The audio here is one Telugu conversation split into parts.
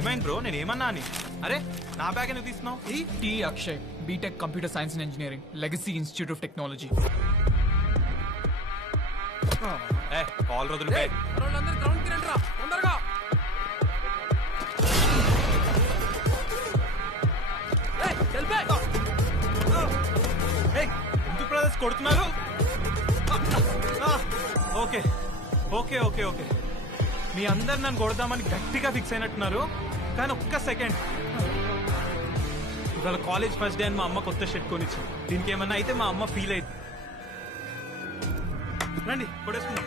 ఏమైంది బ్రో? నేను ఏమన్నా అని? అరే నా బ్యాగ్ ఎందుకు తీస్తున్నావు? T Akshay, BTech computer science and engineering, Legacy Institute of Technology. కాల్ రోజులు తొందరగా ఎందుకు బ్రదర్స్ కొడుతున్నారు? ఓకే ఓకే ఓకే ఓకే, మీ అందరు నన్ను కొడదామని గట్టిగా ఫిక్స్ అయినట్టున్నారు. కానీ ఒక్క సెకండ్, ఇవాళ కాలేజ్ ఫస్ట్ డే అని మా అమ్మ కొత్త షర్ట్ కొనిచ్చి, దీనికి ఏమన్నా అయితే మా అమ్మ ఫీల్ అయింది. రండి కొట్టేసుకుందాం.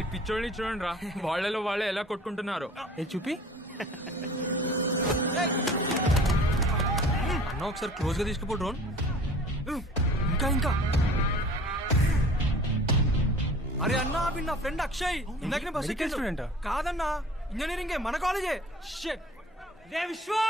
ఈ పిచ్చోడిని చూడండి రా, వాళ్ళలో వాళ్ళే ఎలా కొట్టుకుంటున్నారు. చూపి అన్న ఒకసారి క్లోజ్ గా తీసుకుపో డ్రోన్. ఇంకా ఇంకా అరే అన్నా అవి నా ఫ్రెండ్ అక్షయ్, ఇందాకనే బస్ స్టూడెంట్ కాదన్నా, ఇంజనీరింగ్ మన కాలేజే. షిట్ రే విశ్వా.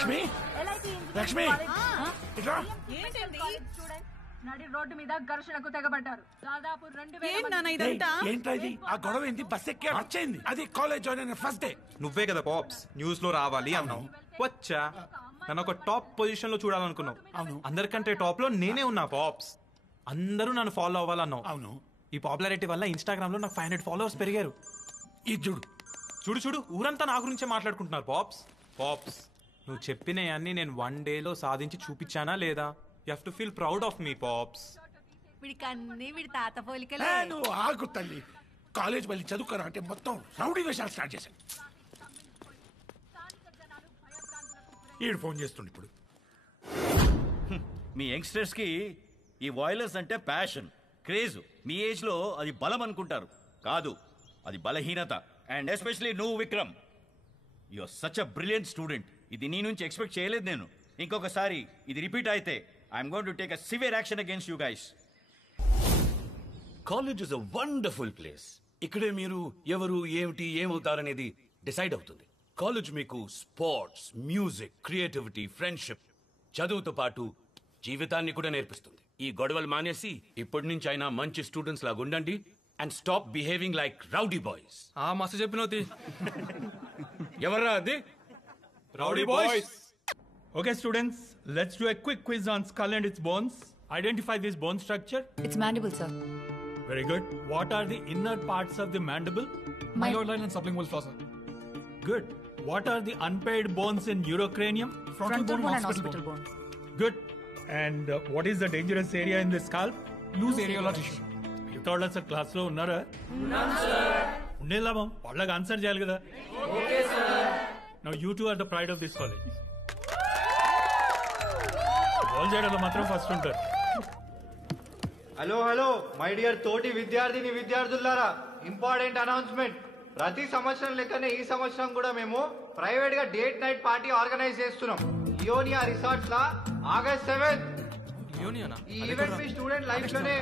లక్ష్మి లక్ష్మి ఇట్రా. నడి రోడ్డు మీద ఘర్షణకు తెగబడ్డారు. దాదాపు 2000 ఏంట్రా ఇది? ఆ గొడవ ఏంటి? బస్ ఎక్కి వచ్చేయింది. అది కాలేజ్ జాయిన్ అయిన ఫస్ట్ డే. నువ్వే కదా పాప్స్ న్యూస్ లో రావాలి అన్నావు. వచ్చా, నన్ను ఒక టాప్ పొజిషన్ లో చూడాలనుకున్నావు. అవును. అందరికంటే టాప్ లో నేనే ఉన్నా పాప్స్. అందరూ నన్ను ఫాలో అవ్వాలన్నావు. అవును. ఈ పాపులారిటీ వల్ల ఇన్స్టాగ్రామ్ లో నాకు 500 ఫాలోవర్స్ పెరిగారు. ఈ చూడు చూడు చూడు, ఊరంతా నా గురించే మాట్లాడుకుంటున్నారు. పాప్స్ పాప్స్ నువ్వు చెప్పినవన్నీ నేను 1 డేలో సాధించి చూపించానా లేదా? You have to feel proud of me pops. వీడికి అన్ని వీడి తాత పోలికలే. నువ్వు ఆగు తల్లి. కాలేజ్ వెళ్ళి చదువుకోరా అంటే మొత్తం రౌడీ వేషాలు స్టార్ట్ చేశాను. ఈడు ఫోన్ చేస్తుండే ఇప్పుడు. మీ యంగ్స్టర్స్ కి ఈ వాయిలెన్స్ అంటే ప్యాషన్, క్రేజ్. మీ ఏజ్ లో అది బలం అనుకుంటారు, కాదు, అది బలహీనత. అండ్ ఎస్పెషలీ నువ్వు Vikram, you are such a brilliant student. ఇది నీ నుంచి ఎక్స్పెక్ట్ చేయలేదు నేను. ఇంకొకసారి ఇది రిపీట్ అయితే I'm going to take a severe action against you guys. College is a wonderful place. ఇక్కడే మీరు ఎవరు ఏమిటి ఏమవుతారనేది డిసైడ్ అవుతుంది. కాలేజ్ మీకు స్పోర్ట్స్, మ్యూజిక్, క్రియేటివిటీ, ఫ్రెండ్షిప్, చదువుతో పాటు జీవితాన్ని కూడా నేర్పిస్తుంది. ఈ గొడవలు మానేసి ఇప్పటి నుంచి అయినా మంచి స్టూడెంట్స్ లాగా ఉండండి and stop behaving like rowdy boys. మస్తు చెప్పినవుతి. ఎవర్రా అది? Rowdy boys. Okay, students, let's do a quick quiz on skull and its bones. Identify this bone structure. It's mandible, sir. Very good. What are the inner parts of the mandible? Myloid and sublingual floor, sir. Good. What are the unpaired bones in neurocranium? Frontal bone and occipital bone. Good. And what is the dangerous area in the scalp? Loose areolar tissue. You thought us at class lo unnara? Unne labam. Vallaga answer cheyali kada. Okay, sir. Now you two are the pride of this college. All చేయడంలో మాత్రం ఫస్ట్ ఉంటారు. హలో హలో మై డియర్ తోటి విద్యార్థిని విద్యార్థులారా, ఇంపార్టెంట్ అనౌన్స్మెంట్. ప్రతి సంవత్సరం లెక్కనే ఈ సంవత్సరం కూడా మేము ప్రైవేట్ గా డేట్ నైట్ పార్టీ ఆర్గనైజ్ చేస్తున్నాం లియోనియా రిసార్ట్స్ లా ఆగస్ట్ 7th. ఈ ఈవెంట్ మీ స్టూడెంట్ లైఫ్ లోనే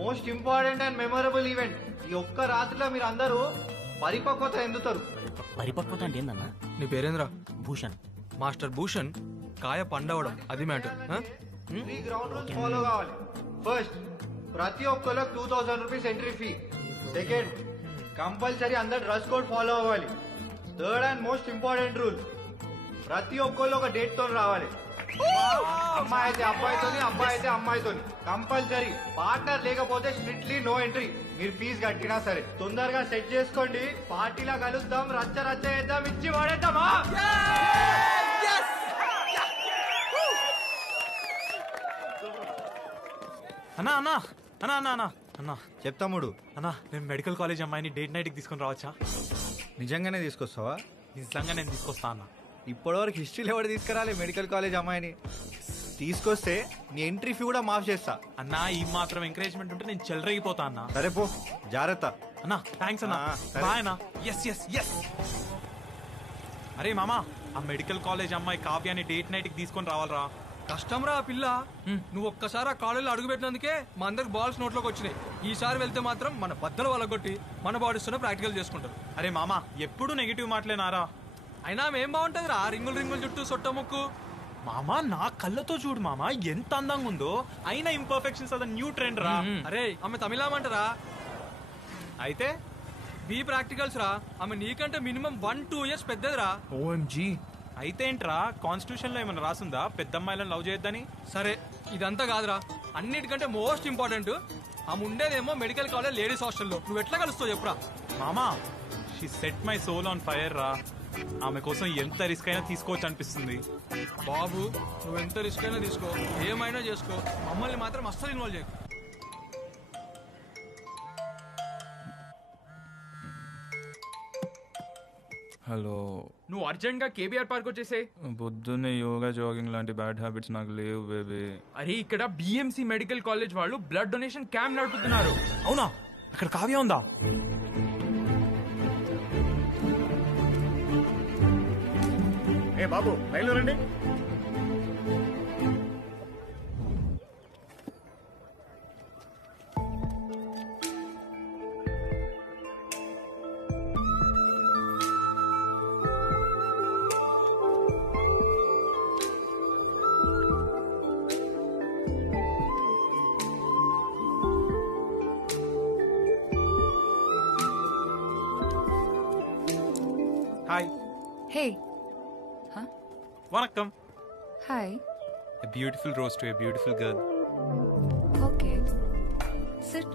most important and memorable event. ఈ ఒక్క రాత్రిలో మీరు అందరూ పరిపక్వత ఎందుతారు. పరిపక్వత అంటే ఏందన్నా? నీ పేరేంద్రా? భూషణ్. మాస్టర్ భూషణ్. కాయ పండవడం అది మ్యాటర్. 3 గ్రౌండ్ రూల్స్ ఫాలో కావాలి. ఫస్ట్, ప్రతి ఒక్కరికి 2000 rupees entry fee. Second, compulsory అందరు డ్రెస్ కోడ్ ఫాలో అవ్వాలి. Third and most important rule, ప్రతి ఒక్కళ్ళు ఒక డేట్ తో రావాలి. అమ్మాయి అయితే అబ్బాయితోని, అబ్బాయి అయితే అమ్మాయితోని. కంపల్సరీ. పార్ట్నర్ లేకపోతే స్ట్రిక్ట్లీ నో ఎంట్రీ. మీరు ఫీజు కట్టినా సరే. తొందరగా సెట్ చేసుకోండి. పార్టీలా కలుద్దాం, రచ్చ రచ్చ చేద్దాం, ఇచ్చి వాడేద్దామా? అన్నా అన్నా అన్నా అన్నా అన్నా అన్నా చెప్తాముడు. అన్నా, నేను మెడికల్ కాలేజ్ అమ్మాయిని డేట్ నైట్ కి తీసుకొని రావచ్చా? నిజంగానే తీసుకొస్తావా? నిజంగా నేను తీసుకొస్తా అన్నా. ఇప్పటివరకు హిస్టరీలో ఎవరు తీసుకురాలి మెడికల్ కాలేజ్ అమ్మాయిని. తీసుకొస్తే నీ ఎంట్రీ ఫీ కూడా మాఫ్ చేస్తా. అన్నా, ఈ మాత్రం ఎంకరేజ్మెంట్ ఉంటే నేను చెలరేగిపోతా అన్నా. సరే పో, జాగ్రత్త. అన్నా థ్యాంక్స్ అన్నా. బాయ్ అన్నా. Yes yes yes. అరే మామా, ఆ మెడికల్ కాలేజ్ అమ్మాయి కావ్యాన్ని డేట్ నైట్ కి తీసుకొని రావాలరా. కష్టం రా పిల్ల. నువ్వు ఒక్కసారి ఆ కాలేజీలో అడుగు పెట్టినందుకే మా అందరికి బాల్స్ నోట్లోకి వచ్చినాయి. ఈసారి వెళ్తే మాత్రం మన బద్దలు వాళ్ళగొట్టి మన బాడీస్తోనే ప్రాక్టికల్ చేసుకుంటారు. అరే మామా, ఎప్పుడు నెగిటివ్ మాటలేనారా? అయినా ఏం బాగుంటది రా, రింగులు రింగులు చుట్టూ సొట్ట ముక్కు. మామా, నా కళ్ళతో చూడు మామా, ఎంత అందంగా ఉందో. అయినా ఇంపర్ఫెక్షన్స్ అద న్యూ ట్రెండ్ రా. అరే, ఆమె తమిళమంటారా? అయితే బీ ప్రాక్టికల్స్ రా. ఆమె నీకంటే మినిమం 1-2 years పెద్దదిరా. OMG. అయితే ఏంట్రా, కాన్స్టిట్యూషన్ లో ఏమైనా రాసుందా పెద్ద అమ్మాయిలను లవ్ చేయొద్దని? సరే, ఇదంతా కాదురా. అన్నిటికంటే మోస్ట్ ఇంపార్టెంట్, ఆమె ఉండేదేమో మెడికల్ కాలేజ్ లేడీస్ హాస్టల్లో. నువ్వు ఎట్లా కలుస్తావు చెప్పురా? మామా, she set my soul on fire రా. ఆమె కోసం ఎంత రిస్క్ అయినా తీసుకోవచ్చు అనిపిస్తుంది. బాబు, నువ్వు ఎంత రిస్క్ అయినా తీసుకో, ఏమైనా చేసుకో, మమ్మల్ని మాత్రం అస్సలు ఇన్వాల్వ్ చేయకు. హలో, నువ్వు అర్జెంట్ గా కేబీఆర్ పార్క్ వచ్చేసే. పొద్దున్నే యోగా జాగింగ్ లాంటి బ్యాడ్ హ్యాబిట్స్ నాకు లేవు బేబీ. అరే, ఇక్కడ బిఎంసి మెడికల్ కాలేజ్ వాళ్ళు బ్లడ్ డొనేషన్ క్యాంప్ నడుపుతున్నారు. అవునా? అక్కడ కావ్య ఉందా? ఏ బాబు, లైన్లో రండి. Hi. Hey. Vanakkam. Hi. A beautiful rose to a beautiful girl. Okay. SIT.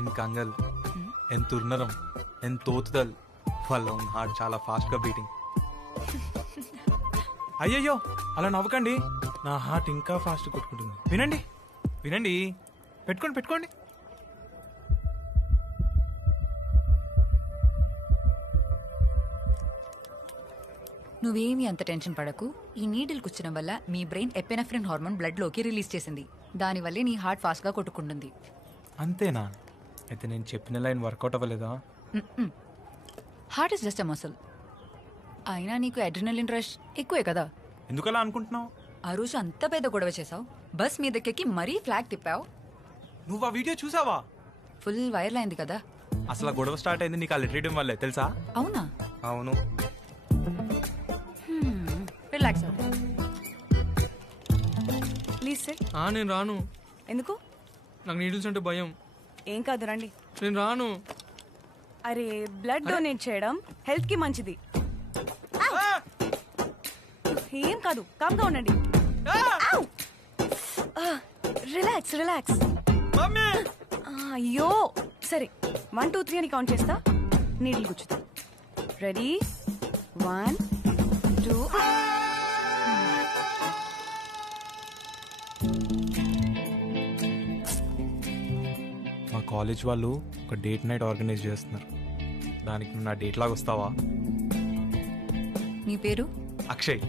En Kangal, en తుర్నరం, en తోతుదల్ వాళ్ళ హార్ట్ చాలా ఫాస్ట్ గా బీటింగ్. అయ్యయ్యో అలా నవ్వకండి, నా హార్ట్ ఇంకా ఫాస్ట్ కొట్టుకుంటుంది. వినండి వినండి, పెట్టుకోండి పెట్టుకోండి. నువ్వేమీ అంత టెన్షన్ పడకు. ఈ నీడిల్ కూర్చడం వల్ల మీ బ్రెయిన్ ఎపెనెఫ్రిన్ హార్మోన్ బ్లడ్ లోకి రిలీజ్ చేసింది. దానివల్లే నీ హార్ట్ ఫాస్ట్ గా కొట్టుకుంటుంది. అంతేనా? అయితే నేను చెప్పిన లైన్ వర్కౌట్ అవ్వలేదా? Heart is just a muscle. అయినా నీకు అడ్రినలిన్ రష్ ఎక్కువే కదా. ఎందుకలా అనుకుంటున్నావు? ఆ రోజు అంత పెద్ద గొడవ చేసావు, బస్ మీదకెక్కి మరీ ఫ్లాగ్ తిప్పావు. నువ్వు ఆ వీడియో చూసావా? ఫుల్ వైరల్ అయింది కదా. అసలు ఆ గొడవ స్టార్ట్ అయింది నీకు ఆ లెటర్ ఇవ్వడం వల్లే తెలుసా? అవునా? అవును. రిలాక్స్. Please sir. నేను రాను. ఎందుకు? నాకు నీడిల్స్ అంటే భయం. ఏం కాదు రండి. నేను రాను. అరే బ్లడ్ డొనేట్ చేయడం హెల్త్ కి మంచిది. ఏం కాదు, కామ్గా ఉండండి. Relax relax. అయ్యో సరే, 1 2 3 అని కౌంట్ చేస్తా. నీళ్ళు గుచ్చుతా. రెడీ? 1 2. మా కాలేజ్ వాళ్ళు ఒక డేట్ నైట్ ఆర్గనైజ్ చేస్తున్నారు. దానికి నువ్వు నా డేట్ లాగా వస్తావా? నీ పేరు? Akshay.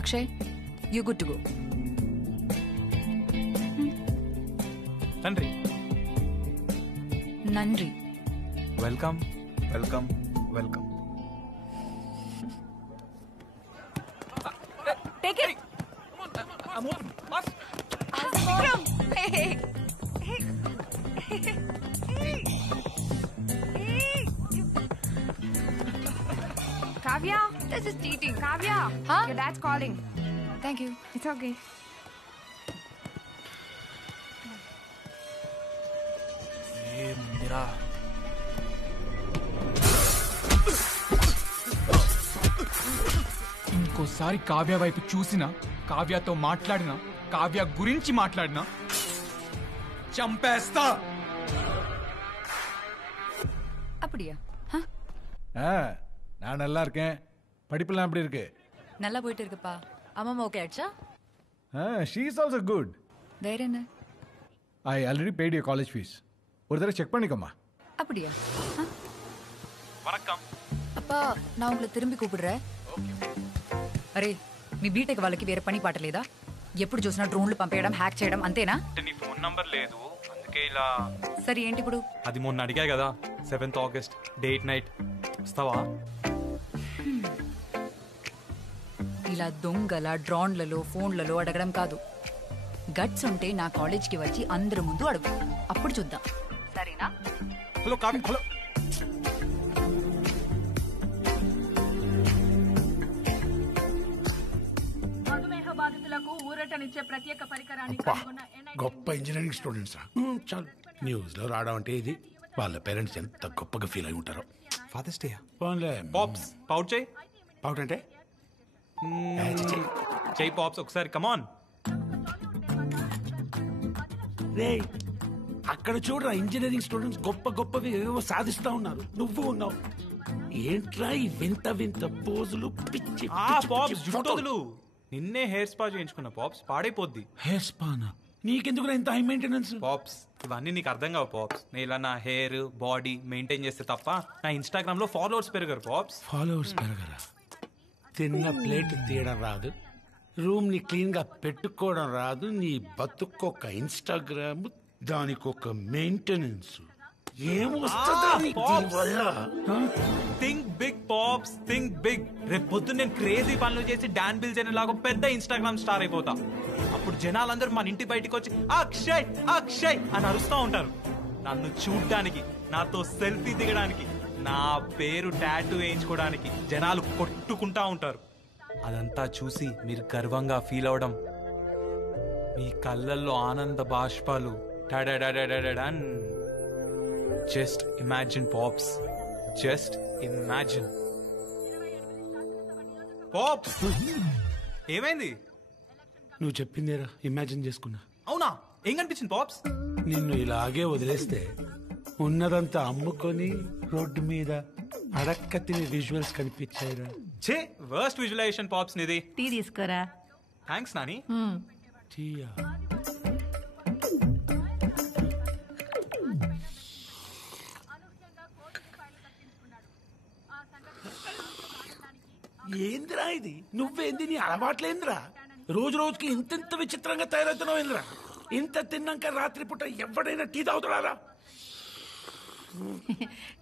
Akshay, you good to go. తండ్రి. నండ్రి. Welcome welcome welcome. Take it. Kavya, this is cheating. Kavya, your dad's calling. Thank you. It's okay. ఇంకోసారి కావ్య వైపు చూసినా, కావ్యతో మాట్లాడినా, కావ్య గురించి మాట్లాడినా చంపేస్తా. அப்படியா? நான் நல்லா இருக்கேன். படிப்பெல்லாம் எப்படி இருக்கு? நல்லா போயிட்டு இருக்குப்பா. அம்மா ஓகே ஆச்சா? she is also good. வேற என்ன? I already paid your college fees. ஒரு தடவை செக் பண்ணிக்கோமா. அப்படியா? வணக்கம். அப்பா நான் உங்களை திரும்பி கூப்பிடுறேன். అరే మీ బీటెక్ వాళ్ళకి వేరే పని పాట లేదా? ఎప్పుడు చూసినా డ్రోన్లు పంపేయడం, హ్యాక్ చేయడం అంతేనా? నీ ఫోన్ నంబర్ లేదు అందుకే ఇలా. సరే ఏంటి ఇప్పుడు? అది మొన్న అడిగా కదా, 7th August డేట్ నైట్ వస్తావా? ఇలా దొంగల డ్రోన్లలో ఫోన్లలో అడగడం కాదు. గట్స్ ఉంటే నా కాలేజ్కి వచ్చి అందరి ముందు అడుగు, అప్పుడు చూద్దాం. సరేనా? హలో కావ్య. హలో. మధుమేహ బాధితులకు ఊరటనిచ్చే ప్రత్యేక పరికరాన్ని గొప్ప ఇంజనీరింగ్ స్టూడెంట్స్ రా. చాలు, న్యూస్ లో రావడం అంటే ఇది. వాళ్ళ పేరెంట్స్ ఎంత గొప్పగా ఫీల్ అయి ఉంటారో. Father's day. పాప్స్ పౌట్ చేయి. పౌట్ అంటే చెయ్యి పాప్స్ ఒకసారి. కమాన్. రే అక్కడ చూడరా, ఇంజనీరింగ్ స్టూడెంట్స్ గొప్ప గొప్పవి ఏవో సాధిస్తా ఉన్నారు. నువ్వు ఉన్నావు ఏంట్రా ఈ వింత వింత పోజులు, పిచ్చి పాప్స్ జుట్టోదులు. నిన్నే హెయిర్ స్పా చేయించుకున్నా పాప్స్, పాడైపోద్ది. హెయిర్ స్పానా? నీకెందుకు ఇంత హై మెయింటెనెన్స్? పాప్స్ ఇవన్నీ నీకు అర్థం కావు పాప్స్. నేను ఇలా నా హెయిర్ బాడీ మెయింటైన్ చేస్తే తప్ప నా ఇన్స్టాగ్రామ్ లో ఫాలోవర్స్ పెరగరు పాప్స్. ఫాలోవర్స్ పెరగరా? తిన్న ప్లేట్ తీయడం రాదు, రూమ్ ని క్లీన్ గా పెట్టుకోవడం రాదు, నీ బతుకొక ఇన్స్టాగ్రామ్, దానికొక maintenance. Think big pops, think big. రేపు పొద్దున్న నేను క్రేజీ పనులు చేసి డాన్ బిల్ జన్ లాగా పెద్ద ఇన్స్టాగ్రామ్ స్టార్ అయిపోతా. అప్పుడు జనాలందరూ మన ఇంటి బయటకు వచ్చి అక్షయ్ అక్షయ్ అని అరుస్తూ ఉంటారు. నన్ను చూడ్డానికి, నాతో సెల్ఫీ దిగడానికి, నా పేరు టాటూ వేయించుకోవడానికి జనాలు కొట్టుకుంటా ఉంటారు. అదంతా చూసి మీరు గర్వంగా ఫీల్ అవడం, మీ కళ్ళల్లో ఆనంద బాష్పాలు just imagine pops, just imagine. Pops ఏమైంది? నువ్వు చెప్పిందేరా ఇమాజిన్ చేసుకున్నా. అవునా? ఏం కనిపించింది పాప్స్? నిన్ను ఇలాగే వదిలేస్తే ఉన్నదంతా అమ్ముకొని రోడ్డు మీద అడక్క తిని విజువల్స్ కనిపించాయిరా. ఛే, వర్స్ట్ విజువలైజేషన్ పాప్స్ నిది. టీ తీసుకోరా. థ్యాంక్స్ నాని. టీయా? ఏంద్రా ఇది? నువ్వేంది? నీ అలవాట్లేంద్రా? రోజు రోజుకి ఇంత విచిత్రంగా తయారవుతున్నావు ఏంద్రా? ఇంత తిన్నాక రాత్రిపూట ఎవడైనా టీ తాగుతాడా?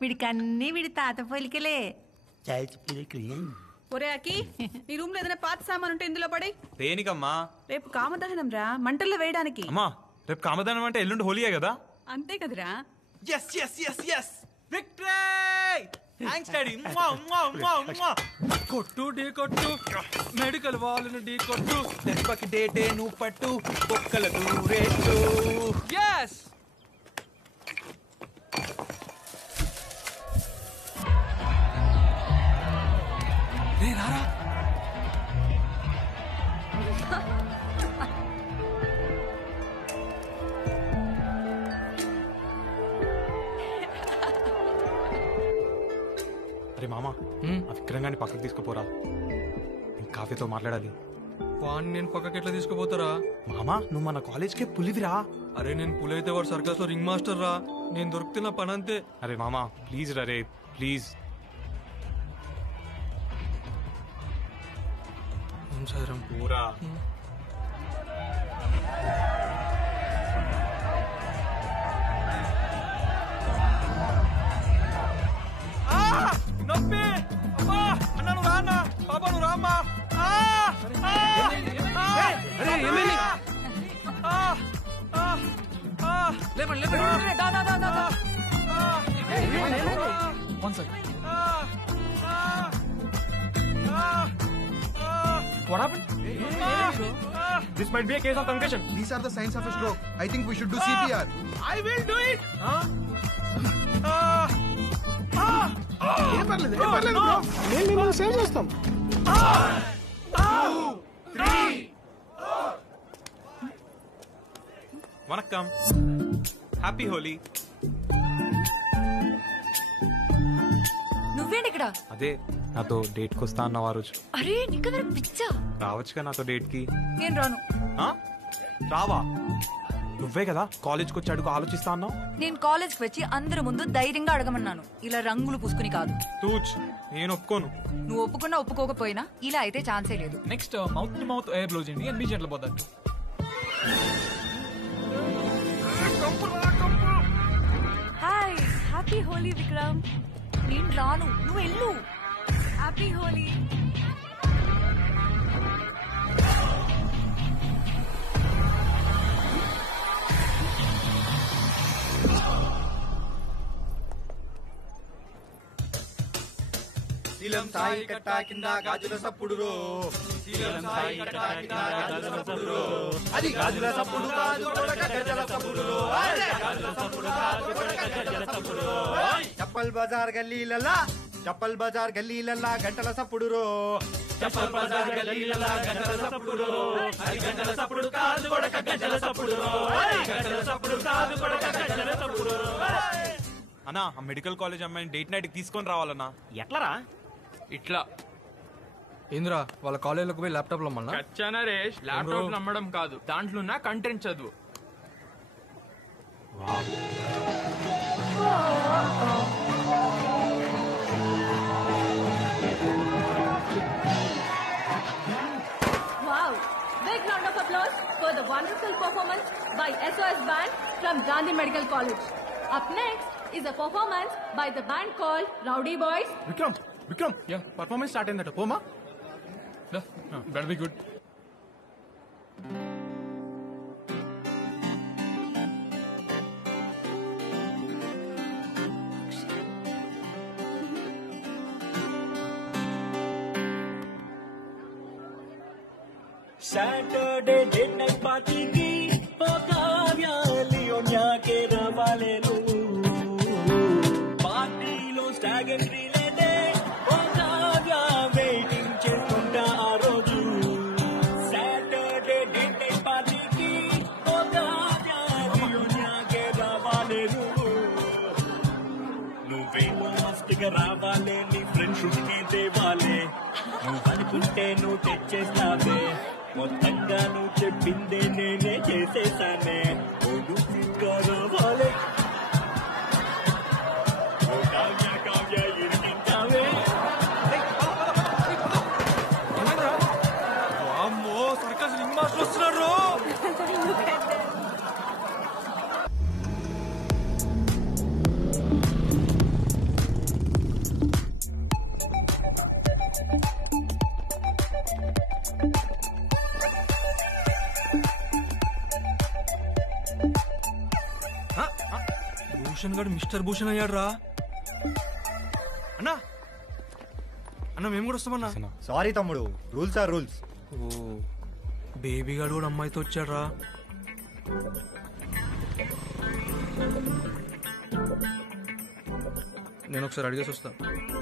వీడికి అన్ని వీడి తాత పోలికలే. ఒరే అకి, నీ రూమ్ లో ఏదైనా పాత సామాన్ ఉంటే ఇందులో పడి. దేనికమ్మా? రేపు కామదహనం రా, మంటల్లో వేయడానికి. అమ్మా, రేపు కామదహనం అంటే ఎల్లుండి హోలీయే కదా? అంతే కదరా. Yes yes yes yes victory! Thanks daddy. కొట్టు ఢీ కొట్టు, మెడికల్ వాళ్ళను ఢీ కొట్టు, దెబ్బకి డేటే నువ్వు పట్టు, ఒక్కల దూరేట్టు. ఎస్! రే రారా. అరే మామా, ఆ విక్రంగాన్ని పక్కకు తీసుకుపోరా, కాఫీతో మాట్లాడాలి. వాడిని నేను పక్కకి ఎట్లా తీసుకుపోతారా? మామా, నువ్వు మన కాలేజ్కే పులివిరా. అరే నేను పులి అయితే వాడు సర్కస్ లో రింగ్ మాస్టర్ రా. నేను దొరుకుతున్న పని అంతే. అరే మామా ప్లీజ్ రా, రే ప్లీజ్. పూరా నొప్పి. అమ్మా అన్న, నువ్వు రాన్నా. పాపా నువ్వు రామ్మా. One second. What happened? This might be a case of concussion. These are the signs of a stroke. I think we should do CPR. I will do it. ఏం పర్లేదు బ్రో, మేము సేవ్ చేస్తాం. వనక్కం, హ్యాపీ హోలీ. నువ్వేంటి ఇక్కడ? అదే నాతో డేట్ కి వస్తా అన్నావు ఆ రోజు. అరే నీకదర పిచ్చా? రావచ్చుగా నాతో డేట్ కి. నేను రాను. రావా? నువ్వే కదా కాలేజ్కి వచ్చి అడుగు ఆలోచిస్తా అన్నావు. నేను కాలేజ్కి వచ్చి అందరి ముందు ధైర్యంగా అడగమన్నాను, ఇలా రంగులు పూసుకుని కాదు. తూచ్, నేను ఒప్పుకోను. నువ్వు ఒప్పుకున్నా ఒప్పుకోకపోయినా ఇలా అయితే ఛాన్సే లేదు. Next mouth to mouth air blow చేయండి అండ్ మీ జెంట్లు పోతారు. Hi, happy Holi Vikram. నేను రాను, నువ్వు వెళ్ళు. హ్యాపీ హోలీ. శీలం సాయి కట్టా కింద గాజుల సప్పుడు రో, శీలం సాయి కట్టా కింద గాజుల సప్పుడు రో, అది గాజుల సప్పుడు కాదు కొడక గజల సప్పుడు రో, అరే గాజుల సప్పుడు కాదు కొడక గజల సప్పుడు రో. చప్పల్ బజార్ గల్లీలల్లా, చప్పల్ బజార్ గల్లీలల్లా గంటల సప్పుడు రో, చప్పల్ బజార్ గల్లీలల్లా గంటల సప్పుడు రో, అది గంటల సప్పుడు కాదు కొడక గజల సప్పుడు రో, అరే గజల సప్పుడు కాదు కొడక గజల సప్పుడు రో. అన్నా, ఆ మెడికల్ కాలేజ్ అమ్మాయిని డేట్ నైట్ తీసుకొని రావాలన్నా. ఎట్లరా? ఇట్లా. ఏంద్రా వాళ్ళ కాలేజీలోకి పోయి ల్యాప్టాప్ అమ్మన్నా? కచ్చా నరేష్, ల్యాప్టాప్ నమ్మడం కాదు, దాంట్లో ఉన్న కంటెంట్ చదువు. Wow! Big round of applause for the wonderful performance by SOS Band from Gandhi Medical College. Up next is a performance by the band called Rowdy Boys. Vikram, performance start అయిందట, పోమా? Better be good. Saturday date night పార్టీకి ఓ కావ్య లియోన్యా కే రావాలే నువ్వు పార్టీలో స్టాగర్ రిలేటే ఓ కావ్య వెయిటింగ్ చేస్తుంటా ఆ రోజు సాటర్డే డేట్ నైట్ పార్టీకి ఓ కావ్య లియోన్యా కే రావాలే నువ్వే ఫస్ట్ గా రావాలే నీ ఫ్రెండ్షిప్ కి దేవాలే నువ్వు అనుకుంటే నువ్వు తెచ్చేస్తావే మొత్తంగా నువ్వు చెప్పిందే నేనే చేసేసానే రావాలే కావ్య కావ్య ఇరికించావే అమ్మో సర్కస్ రింగ్ మాస్టర్ వస్తున్నారు. భూషణ్ గారు మిస్టర్ భూషణ్ అయ్యాడు రా. అన్నా అన్న మేము కూడా వస్తామన్నా. సారీ తమ్ముడు, rules are rules. Oh baby గారు కూడా అమ్మాయితో వచ్చాడు రా. నేను ఒకసారి అడిగేసి వస్తా.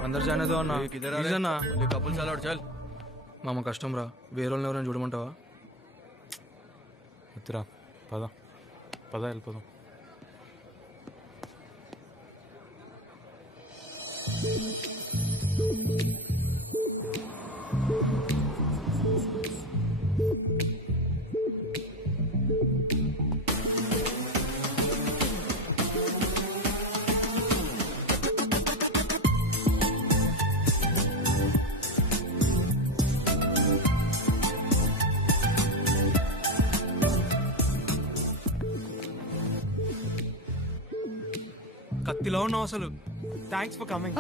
అందరు జాయిన్ అవుతావు అన్నా. కపుల్ చాలా చాలు మామ కష్టం రా. వేరే వాళ్ళని ఎవరైనా చూడమంటావా? వద్దురా, పద పద వెళ్ళిపోదాం. కత్తిలో ఉన్నావు అసలు. Thanks for coming.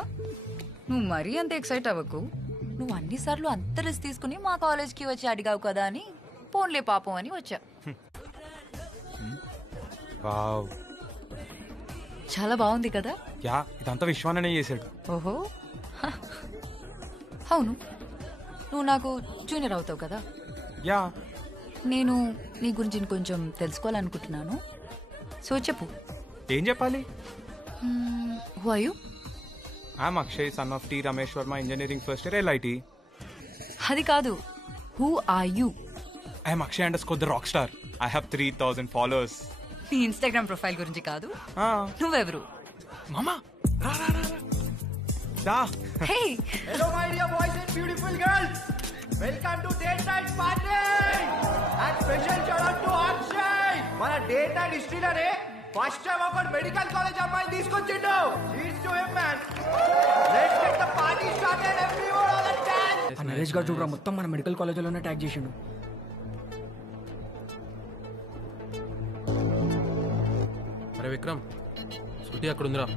నువ్వు మరీ అంత ఎక్సైట్ అవ్వకు. నువ్వు అన్నిసార్లు అంత రిస్క్ తీసుకుని మా కాలేజ్కి వచ్చి అడిగావు కదా అని పోన్లే పాపం అని వచ్చా. వావ్, చాలా బాగుంది కదా. యా, ఇదంతా విశ్వాననే చేశాడు. ఓహో, అవును నువ్వు నాకు జూనియర్ అవుతావు కదా. యా, నేను నీ గురించి కొంచెం తెలుసుకోవాలనుకుంటున్నాను. సో చెప్పు. ఏం చెప్పాలి? Who are you? I'm Akshay, son of T Ramesh Varma, engineering first year LIT. అది కాదు, who are you? I'm Akshay underscore the rock star. I have 3000 followers. నీ ఇన్స్టాగ్రామ్ ప్రొఫైల్ గురించి కాదు, నువ్వెవరు? మామా దా. Hey, hello my dear boys and beautiful girls, welcome to date night party and special shout out to Akshay. మన డేట్ నైట్ హిస్టరీలోనే ఫస్ట్ టైం ఒకడు మెడికల్ కాలేజ్ అమ్మాయిని తీసుకొచ్చిండు. Please to him man. Let's get the party started everyone on the dance. ఆ నరేష్ గారు చూడరా, మొత్తం మన మెడికల్ కాలేజీలోనే ట్యాగ్ చేసిండు. అరే విక్రమ్, శృతి అక్కడ ఉందిరా.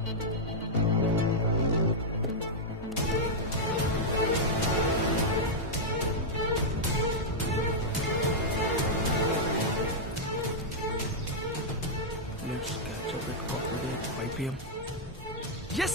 Let's catch up at coffee day at 5 PM. Yes!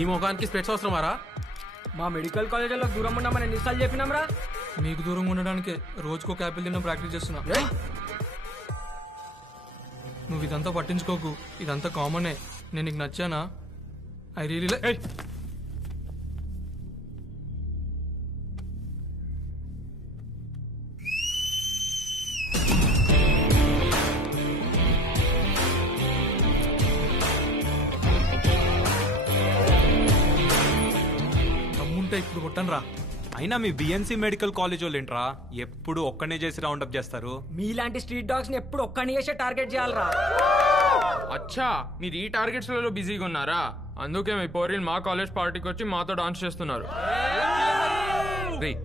ఈ ముఖానికి స్పెట్స్ అవసరమారా? మా మెడికల్ కాలేజీలో దూరం ఉన్నామని ఎన్నిసార్లు చెప్పినాంరా? నీకు దూరంగా ఉండడానికి రోజుకో యాపిల్ తిన్న ప్రాక్టీస్ చేస్తున్నా. నువ్వు ఇదంతా పట్టించుకోకు, ఇదంతా కామనే. నేను నీకు నచ్చానా? ఐ రియలీ ఇప్పుడు కొట్టను రా. అయినా మీ బిఎన్సి మెడికల్ కాలేజ్ వాళ్ళు ఏంట్రా ఎప్పుడు ఒక్కనే చేసి రౌండప్ చేస్తారు? మీలాంటి స్ట్రీట్ డాగ్స్ ని ఎప్పుడు ఒక్కని చేసే టార్గెట్ చేయాలరా. అచ్చా మీరు ఈ టార్గెట్స్ లలో బిజీగా ఉన్నారా? అందుకే మీ పోరీలు మా కాలేజ్ పార్టీకి వచ్చి మాతో డాన్స్ చేస్తున్నారు.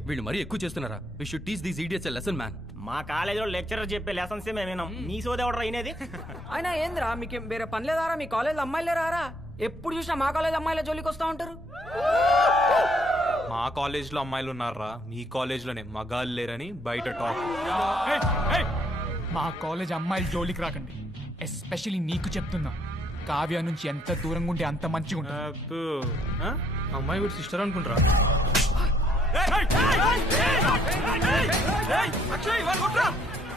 వీళ్ళు మరీ ఎక్కువ చేస్తున్నారా? We should teach these idiots a lesson man. మా కాలేజీలో లెక్చరర్ చెప్పే లెసన్స్ మేము వినాం. నీ సోదేవడరా అయినది. అయినా ఏంద్రా మీకు వేరే పని లేదారా? మీ కాలేజ్ అమ్మాయిలే రారా? ఎప్పుడు చూసినా మా కాలేజ్ అమ్మాయిల జోలికి వస్తా ఉంటారు. మా కాలేజ్ లో అమ్మాయిలు ఉన్నారా, మీ కాలేజ్ లోనే మగాళ్ళు లేరని బయట టాక్. మా కాలేజ్ అమ్మాయిలు జోలికి రాకండి. ఎస్పెషల్లీ నీకు చెప్తున్నా, కావ్య నుంచి ఎంత దూరంగా ఉంటే అంత మంచిగా ఉంటుంది. అమ్మాయి వీడు సిస్టర్ అనుకుంటారా?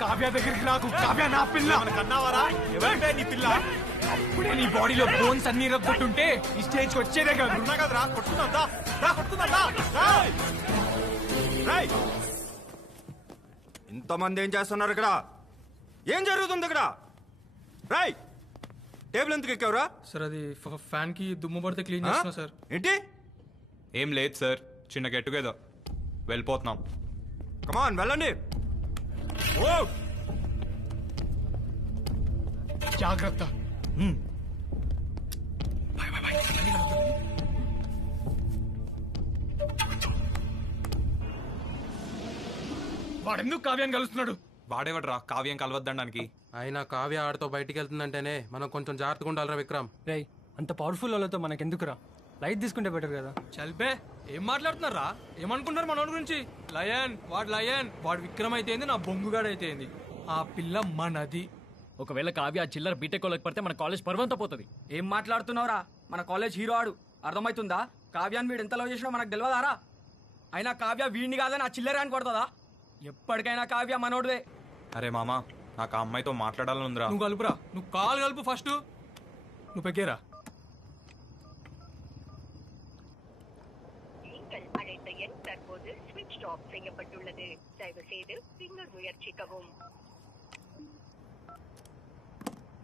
కావ్య దగ్గరికి రాకు. కావ్య నా పిల్ల. కన్నావారా? ఎవరంటే నీ పిల్ల? అప్పుడే నీ బాడీలో బోన్స్ అన్ని రక్కొట్టుంటే ఈ స్టేజ్ వచ్చేదే కాదు. కదరా కొట్టుకుందా ఇంతమంది ఏం చేస్తున్నారు ఇక్కడ? ఏం జరుగుతుంది ఇక్కడ? రాయ్ టేబుల్ ఎందుకు ఎక్కావురా? సార్ అది ఫ్యాన్ కి దుమ్ము పడితే క్లీన్ చేస్తున్నా సార్. ఏంటి? ఏం లేదు సార్, చిన్న గెట్ టుగెదర్. వెళ్ళిపోతున్నాం. కమాన్ వెళ్ళండి. జాగ్రత్త. వాడెందుకు కావ్యాన్ని కలుస్తున్నాడు? వాడేవాడ్రా కావ్యం కలవద్దడానికి? అయినా కావ్య ఆడితో బయటికి వెళ్తుందంటేనే మనం కొంచెం జాగ్రత్తగా ఉండాలిరా విక్రమ్. రేయ్ అంత పవర్ఫుల్ వాళ్ళతో మనకెందుకురా? లైట్ తీసుకుంటే బెటర్ కదా. చల్పే ఏం మాట్లాడుతున్నారా? ఏమనుకుంటారు మన గురించి? లయన్ వాడు విక్రమ్ అయితే ఏంది, నా బొంగుగాడు అయితే ఏంది. ఆ పిల్ల మనది. ఒకవేళ కావ్య చిల్లర బీటెక్ వాళ్ళకి పడితే మన కాలేజ్ పర్వంతో పోతుంది. ఏం మాట్లాడుతున్నావురా? మన కాలేజ్ హీరో ఆడు, అర్థమవుతుందా? కావ్యాన్ని వీడు ఎంత లవ్ చేసినా మనకు తెలియదారా? అయినా కావ్య వీడిని కాదని ఆ చిల్లర అని కొడతాదా? ఎప్పటికైనా కావ్య మనోడువే. అరే మామా, నాకు ఆ అమ్మాయితో మాట్లాడాలని ఉందిరా. నువ్వు కలుపురా, నువ్వు కాలు కలుపు ఫస్ట్. నువ్వు పెగ్గేరా.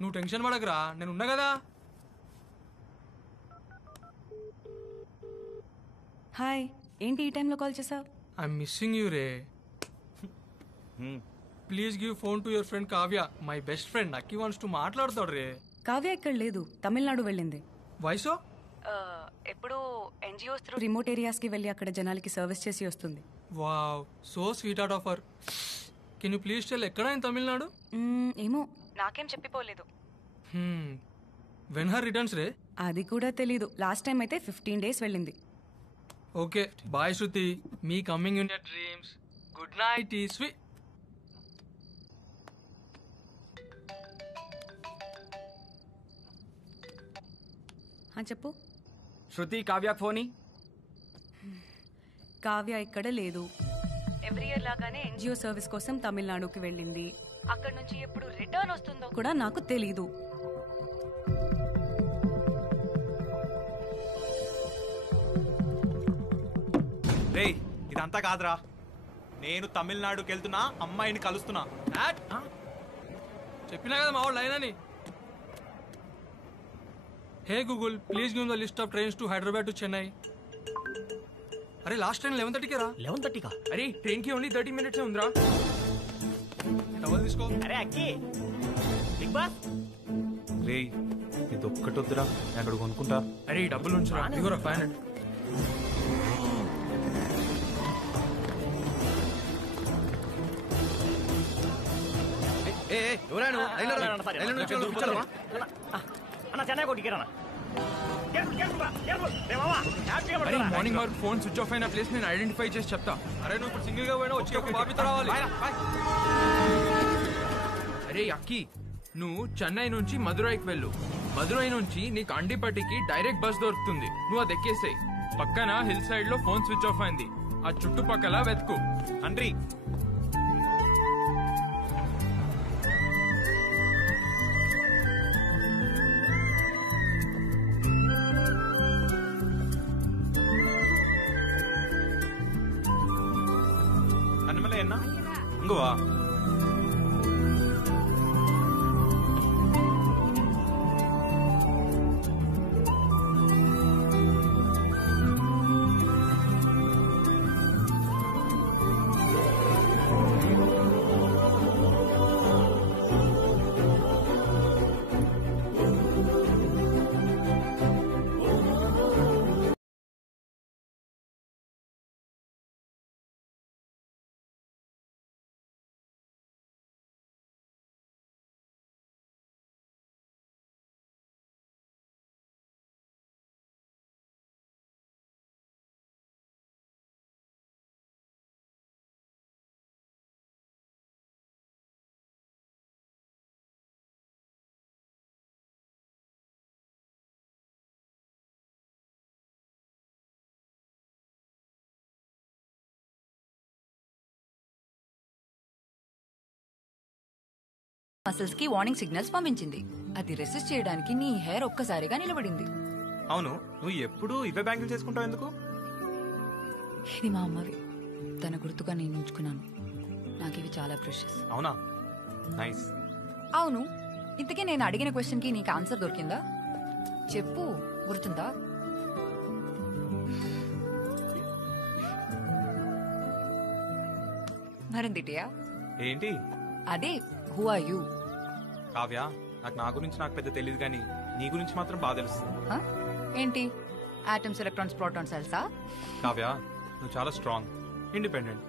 నువ్వు టెన్షన్ పడకరా, నేను ఉన్నా కదా. హాయ్, ఏంటి ఈ టైంలో కాల్ చేసావు? ఐఎమ్ మిస్సింగ్ యూ రే. Please give phone to your friend Kavya. My best friend నక్కీ వాంట్స్ టు మాట్లాడతాడు రే. కావ్య ఇక్కడ లేదు, తమిళనాడు వెళ్ళింది. వయసు ఎప్పుడు ఎన్జిఓస్ త్రూ రిమోట్ ఏరియాస్ కి వెళ్ళి అక్కడ జనాలకి సర్వీస్ చేసి వస్తుంది. Wow, so sweet heart of her. Can you please tell ఎక్కడ ఇన్ తమిళనాడు? ఏమో, నాకేం చెప్పిపోలేదు. వెన్ హర్ రిటర్న్స్ రే? అది కూడా తెలీదు. లాస్ట్ టైం అయితే 15 days వెళ్ళింది. Okay bye Shruti, me coming in your dreams. Good night ఈ స్వీట్. చెప్పు. శృతి కావ్య ఫోని. కావ్య ఇక్కడ లేదు. ఎవ్రీ ఇయర్ లాగానే ఎన్జిఓ సర్వీస్ కోసం తమిళనాడుకి వెళ్ళింది. అక్కడ నుంచి ఎప్పుడు రిటర్న్ వస్తుందో కూడా నాకు తెలీదు. రేయ్ ఇదంతా కాదురా, నేను తమిళనాడుకి వెళ్తున్నా, అమ్మాయిని కలుస్తున్నా. చెప్పినా కదా మా వాళ్ళు లైన్ అని. హే Google, please give the list of trains to Hyderabad to Chennai. అరే లాస్ట్ ట్రైన్ 11:30 రా. 11:30 అరే ట్రైన్ కి ఓన్లీ 30 minutes ఉందిరా. డబల్ తీసుకో. అరే అక్కి బిగ్ బాస్. రేయ్ ఇది ఒక్కటి వద్దురా, నేను అక్కడ కొనుక్కుంటా. అరే డబ్బులు ఉంచురా. ఇగోరా 500. మార్నింగ్ వరకు ఫోన్ స్విచ్ ఆఫ్ అయిన ప్లేస్ నేను ఐడెంటిఫై చేసి చెప్తా. అరే నువ్వు ఇప్పుడు సింగిల్ గా పోయినా వచ్చి ఒక బాబీతో రావాలి. అరే అక్కి, నువ్వు చెన్నై నుంచి మదురైకి వెళ్ళు. మదురై నుంచి నీకు అండిపట్టికి డైరెక్ట్ బస్ దొరుకుతుంది. నువ్వు అది ఎక్కేసాయి. పక్కన హిల్ సైడ్ లో ఫోన్ స్విచ్ ఆఫ్ అయింది. ఆ చుట్టుపక్కల వెతుకు. అండ్రి అన్నమల ఎన్నా ఇంగువా. మసిల్స్ కి వార్నింగ్ సిగ్నల్స్ పంపించింది. అది రెసిస్ట్ చేయడానికి నీ హెయిర్ ఒక్కసారిగా నిలబడింది. అవును, నువ్వు ఎప్పుడు ఇవే బ్యాంగిల్స్ చేసుకుంటావు ఎందుకు? ఇది మా అమ్మవి, తన గుర్తుగా నేను ఉంచుకున్నాను. నాకు ఇవి చాలా ప్రెషియస్. అవునా, నైస్. అవును, ఇంతకీ నేను అడిగిన క్వశ్చన్ కి నీకు ఆన్సర్ దొరికిందా? చెప్పు, గుర్తుందా? మరందిటియా? ఏంటి? అదే, హూ ఆర్ యూ? కావ్య, నా గురించి నాకు పెద్ద తెలియదు కానీ నీ గురించి మాత్రం బాగా తెలుస్తుంది. ఏంటి? ఆటమ్స్, ఎలక్ట్రాన్స్, ప్రోటాన్స్, సెల్సా? కావ్య, నువ్వు చాలా స్ట్రాంగ్, ఇండిపెండెంట్.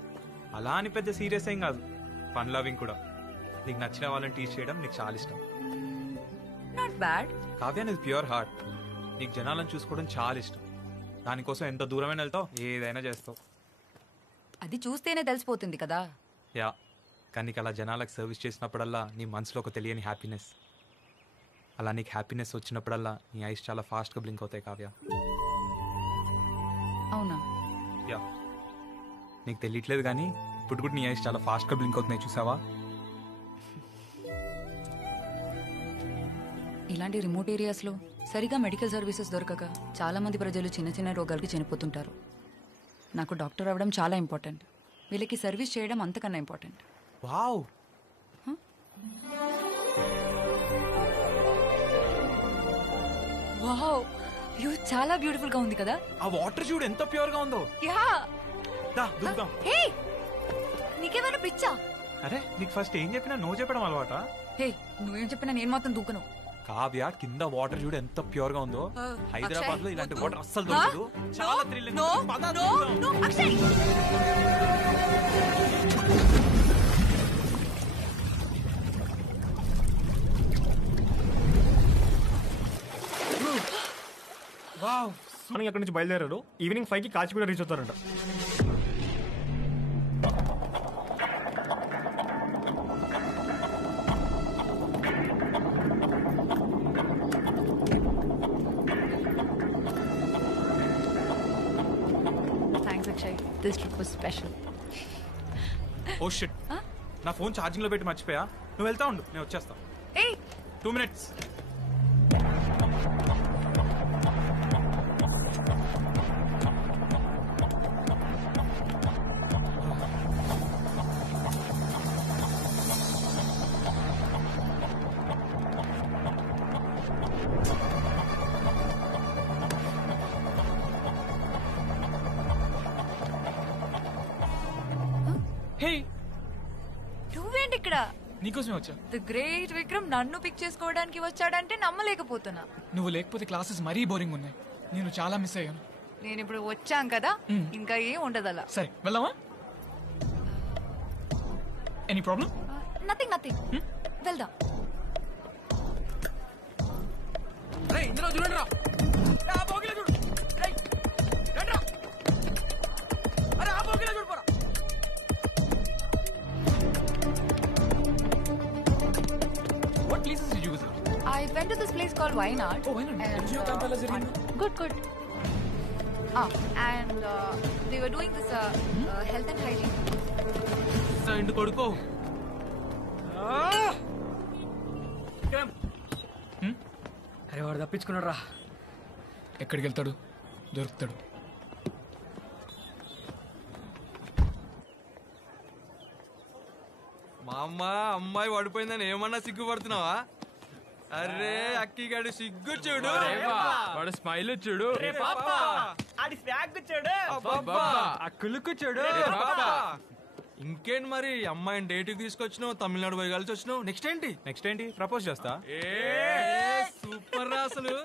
అలా అని పెద్ద సీరియస్ ఏం కాదు, ఫన్ లవింగ్ కూడా. నీకు నచ్చిన వాళ్ళని టీచ్ చేయడం నీకు చాలా ఇష్టం. Not bad. కావ్య, నీది ప్యూర్ హార్ట్. నీకు జనాలను చూసుకోవడం చాలా ఇష్టం. దానికోసం ఎంత దూరమైనా వెళ్తావు, ఏదైనా చేస్తావు. అది చూస్తేనే తెలిసిపోతుంది కదా. యా, కానీ నీకు అలా జనాలకు సర్వీస్ చేసినప్పుడల్లా నీ మనసులో ఒక తెలియని హ్యాపీనెస్. అలా నీకు హ్యాపీనెస్ వచ్చినప్పుడల్లా నీ ఐస్ చాలా ఫాస్ట్గా బ్లింక్ అవుతాయి కావ్య. అవునా? యా, నీకు తెలియట్లేదు కానీ ఇప్పుడు కూడా నీ ఐస్ చాలా ఫాస్ట్గా బ్లింక్ అవుతున్నాయి, చూసావా? ఇలాంటి రిమోట్ ఏరియాస్లో సరిగా మెడికల్ సర్వీసెస్ దొరకక చాలా మంది ప్రజలు చిన్న చిన్న రోగాలకి చనిపోతుంటారు. నాకు డాక్టర్ అవ్వడం చాలా ఇంపార్టెంట్. వీళ్ళకి సర్వీస్ చేయడం అంతకన్నా ఇంపార్టెంట్. వావ్, వావ్, వ్యూ చాలా బ్యూటిఫుల్ గా ఉంది కదా. ఆ వాటర్ చూడు ఎంత ప్యూర్ గా ఉందో. యా, దా దూకుదాం. హే, నీకేమైనా పిచ్చా? అరే, నీకు ఫస్ట్ ఏం చెప్పినా నువ్వు చెప్పడం అలవాటా? హే, నువ్వేం చెప్పినా నేను మాత్రం దూకను. కావ్య, కింద వాటర్ చూడు ఎంత ప్యూర్ గా ఉందో. హైదరాబాద్ లో ఇలాంటి వాటర్ అస్సలు Huh? దొరకదు. చాలా థ్రిల్లింగ్. అక్షయ్, మార్నింగ్ అక్కడి నుంచి బయలుదేరారు, ఈవినింగ్ 5కి కాచిగూడ రీచ్ అవుతారంట. Thanks Akshay, this trip was special. Oh shit, నా ఫోన్ ఛార్జింగ్ లో పెట్టి మర్చిపోయా. నువ్వు వెళ్తా ఉండు, నేను వచ్చేస్తా. 2 minutes. హే, నువ్వేంటి ఇక్కడ? నీకోసమే వచ్చా. ది గ్రేట్ విక్రమ్ నన్ను పిక్ చేసుకోవడానికి వచ్చాడంటే నమ్మలేకపోతున్నా. నువ్వు లేకపోతే క్లాసెస్ మరీ బోరింగ్ ఉన్నాయి. నేను చాలా మిస్ అయ్యాను. నేను ఇప్పుడు వచ్చాం కదా, ఇంకా ఏం ఉండదు అలా. సరే, వెళ్దామా? Any problem? నథింగ్ నథింగ్, వెళ్దాం. ఇందులో చూడండి రా. What places did you visit? I went to this place called Wayanad. Oh, Wayanad. And, good, good. And they were doing this health and hygiene. ఇంటి కొడుకో. అరే, వాడు తప్పించుకున్నాడు రా. ఎక్కడికి వెళ్తాడు? దొరుకుతాడు. మా అమ్మ అమ్మాయి పడిపోయిందని ఏమన్నా సిగ్గుపడుతున్నావా? అరే, అక్కిగాడి సిగ్గు చూడు, వాడు స్మైల్ చూడు, ఆ కులుకు చూడు. ఇంకేంటి మరి, అమ్మాయిని డేట్కి తీసుకొచ్చినావు, తమిళనాడు పోయి కలిసి వచ్చినావు. నెక్స్ట్ ఏంటి? ప్రపోజ్ చేస్తా. సూపర్ రా అసలు.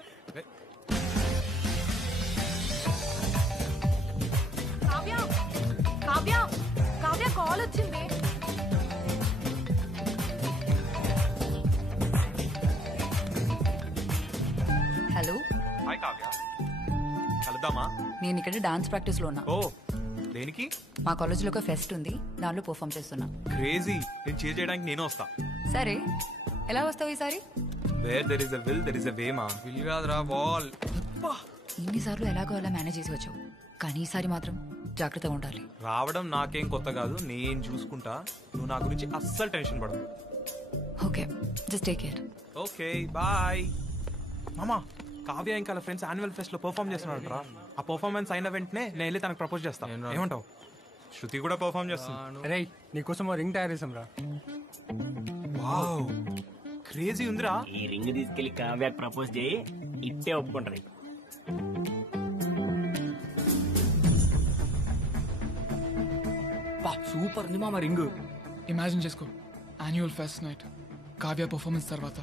కావ్య, కావ్య, కావ్య కాల్ వచ్చింది. హలో. హాయ్ కావ్య, కలుద్దామా? నేను ఇక్కడ డాన్స్ ప్రాక్టీస్ లో ఉన్నా. ఓ, దేనికి? మా కాలేజీలో ఒక ఫెస్ట్ ఉంది, దానిలో పర్ఫామ్ చేస్తున్నా. క్రేజీ. నేను చీర్ చేయడానికి నేను వస్తా. సరే, ఎలా వస్తావు ఈసారి? Where there is a will there is a way. మా విల్ కాదురా, బాల్. ఇన్నిసార్లు ఎలాగో అలా మేనేజ్ చేసి వచ్చావు, కానీ ఈసారి మాత్రం జాగ్రత్తగా ఉండాలి. రావడం నాకేం కొత్త కాదు, నేను చూసుకుంటా. నువ్వు నా గురించి అస్సలు టెన్షన్ పడవు. Okay just take care. Okay bye. మామా కావ్య ఇంకా ఫ్రెండ్స్ యాన్యువల్ ఫెస్ట్ లో పర్ఫామ్ చేస్తున్నాడు రా. ఆ పర్ఫార్మెన్స్ అయిన వెంటనే నేను వెళ్ళి తనకు ప్రపోజ్ చేస్తాను. ఏమంటావు? శృతి కూడా పర్ఫామ్ చేస్తుంది. అరే నీకోసం రింగ్ తయారు చేసాం రా. వావ్ క్రేజీ ఉందిరా. ఈ రింగ్ తీసుకెళ్లి కావ్యాకి ప్రపోజ్ చేయి, ఇట్టే ఒప్పుకుంటారు. సూపర్ ఉంది మామ రింగ్. ఇమాజిన్ చేసుకో, annual pest night Kavya performance తర్వాత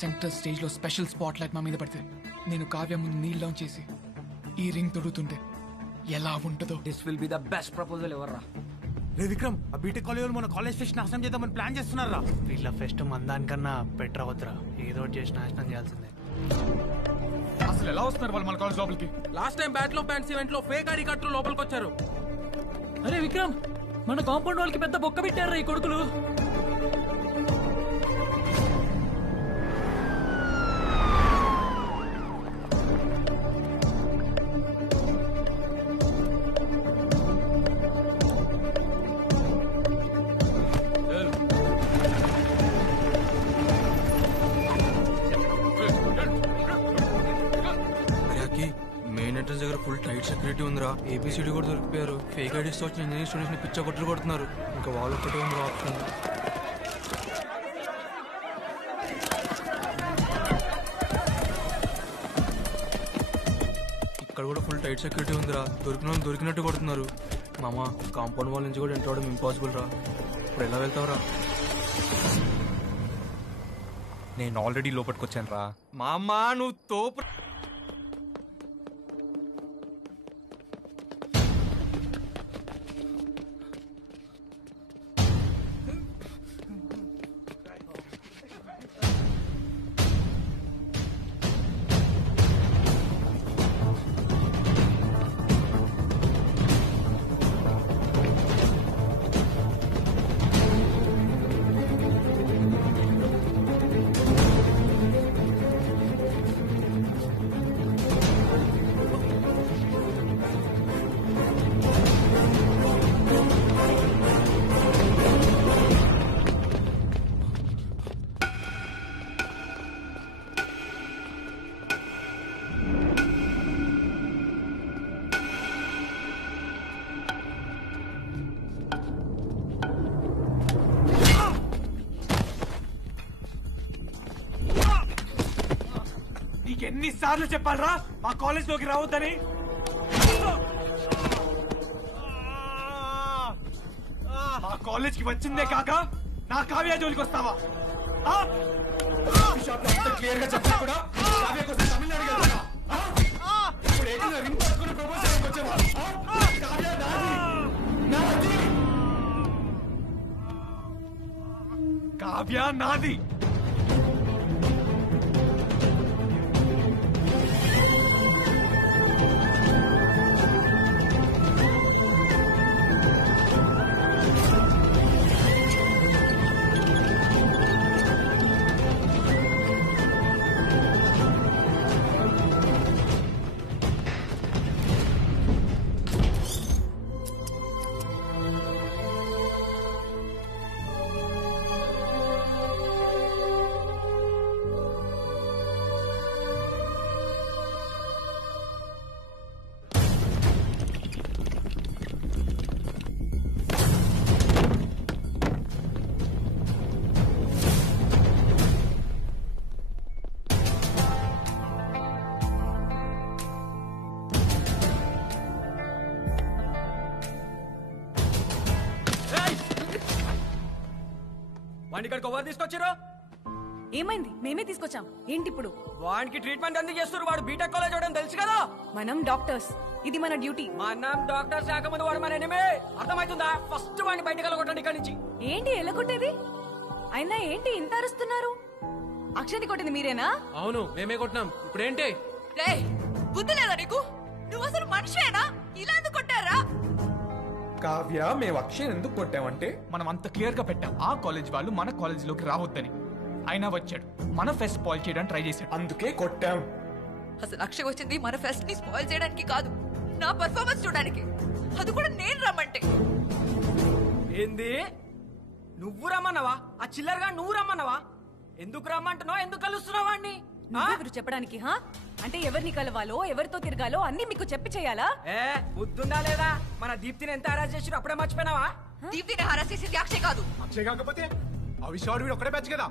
సెంటర్ స్టేజ్ లో స్పెషల్ స్పాట్ లైట్ మా మీద పడితే నేను కావ్య ముందు నీల్ డౌన్ చేసి ఈ రింగ్ తొడుగుతుంటే ఎలా ఉంటుందో. This will be the best proposal ever రా. రే విక్రమ్, ఆ బీటెక్ కాలేజ్ మన కాలేజ్ ఫెస్ట్ నాశనం చేద్దామని ప్లాన్ చేస్తున్నారా? వీళ్ళ ఫెస్ట్ మందానికన్నా బెటర్ అవద్దురా. ఏదో చేసి నాశనం చేయాల్సిందే. అసలు ఎలా వస్తున్నారు వాళ్ళు మన కాలేజ్ లోపలికి? Last time battle of wands event లో ఫేక్ ఐడి కార్డులు లోపలికి వచ్చారు. అరే విక్రమ్, మన కాంపౌండ్ వాళ్ళకి పెద్ద బొక్క పెట్టారు ఈ కొడుకులు. మెయిన్ ఎంట్రన్స్ దగ్గర ఫుల్ టైట్ సెక్యూరిటీ ఉందిరా. ఏబిసిడి కూడా దొరికిపోయారు. ఫేక్ ఐడీస్ వచ్చిన ఇంజనీరింగ్ స్టూడెంట్స్ ని పిచ్చ కొట్టులు కొడుతున్నారు. ఇంకా వాళ్ళు ఒక్కటే ఉంది ఆప్షన్. ఇక్కడ కూడా ఫుల్ టైట్ సెక్యూరిటీ ఉందిరా. దొరికినట్టు కొడుతున్నారు. మామ కాంపౌండ్ వాళ్ళ నుంచి కూడా ఎంటర్ అవడం ఇంపాసిబుల్ రా. ఇప్పుడు ఎలా వెళ్తావురా? నేను ఆల్రెడీ లోపలికి వచ్చాను రా. మామ నువ్వు తోపు. ఎన్నిసార్లు చెప్పాలరా మా కాలేజ్ లోకి రావద్దని? మా కాలేజ్ కి వచ్చిందే కాక నా కావ్య జోలికి వస్తావా? క్లియర్ గా చెప్పా కూడా కావ్య కోసం తమిళనాడు వెళ్తావా? ఇప్పుడు ఏదైనా రింగ్ పట్టుకుని ప్రపోజ్ చేయడానికి వచ్చావా? కావ్య నాది. కావ్య నాది. వాడిని ఇక్కడికి ఎవరు తీసుకొచ్చారు? ఏమైంది? మేమే తీసుకొచ్చాం. ఏంటి ఇప్పుడు? వాడికి ట్రీట్మెంట్ ఎందుకు చేస్తారు? వాడు బీటెక్ కాలేజ్ వాడని తెలుసు కదా. మనం డాక్టర్స్, ఇది మన డ్యూటీ. మనం డాక్టర్స్ కాకముందు వాడు మన ఎనిమే. అర్థమవుతుందా? ఫస్ట్ వాడిని బయటకు వెళ్ళగొట్టండి ఇక్కడి నుంచి. ఏంటి ఎలగొట్టేది? అయినా ఏంటి ఇంత అరుస్తున్నారు? అక్షని కొట్టింది మీరేనా? అవును, మేమే కొట్టినాం. ఇప్పుడేంటి? బుద్ధి లేదా నీకు? నువ్వు అసలు మనిషేనా? ఇలా ఎందుకు కొట్టారా? కావ్య, మేము అక్షయ్ ఎందుకు కొట్టామంటే మనం అంత క్లియర్ గా పెట్టాం ఆ కాలేజ్ వాళ్ళు మన కాలేజ్ లోకి రావద్దని. అయినా వచ్చాడు, మన ఫెస్ట్ స్పాయిల్ చేయడానికి ట్రై చేశాడు, అందుకే కొట్టాం. అసలు అక్షయ్ వచ్చింది మన ఫెస్ట్ ని స్పాయిల్ చేయడానికి కాదు, నా పర్ఫార్మెన్స్ చూడడానికి. అది కూడా నేను రమ్మంటే. ఏంది? నువ్వు రమ్మన్నావా? ఆ చిల్లరగా నువ్వు రమ్మన్నావా? ఎందుకు రమ్మంటున్నావు? ఎందుకు కలుస్తున్నావు వాడిని? నువ్వెవరు చెప్పడానికి? అంటే ఎవరిని కలవాలో ఎవరితో తిరగాలో అన్ని మీకు చెప్పి చేయాలా? ఏ బుద్ధుందా లేదా? మన దీప్తిని ఎంత హరాస్ చేసిరు అప్పుడే మర్చిపోయినావా? దీప్తిని హరాస్ చేసింది అక్షయ్ కాదు. అక్షయ్ కాకపోతే అవిషాడు వీడు ఒక్కడే బ్యాచ్ కదా.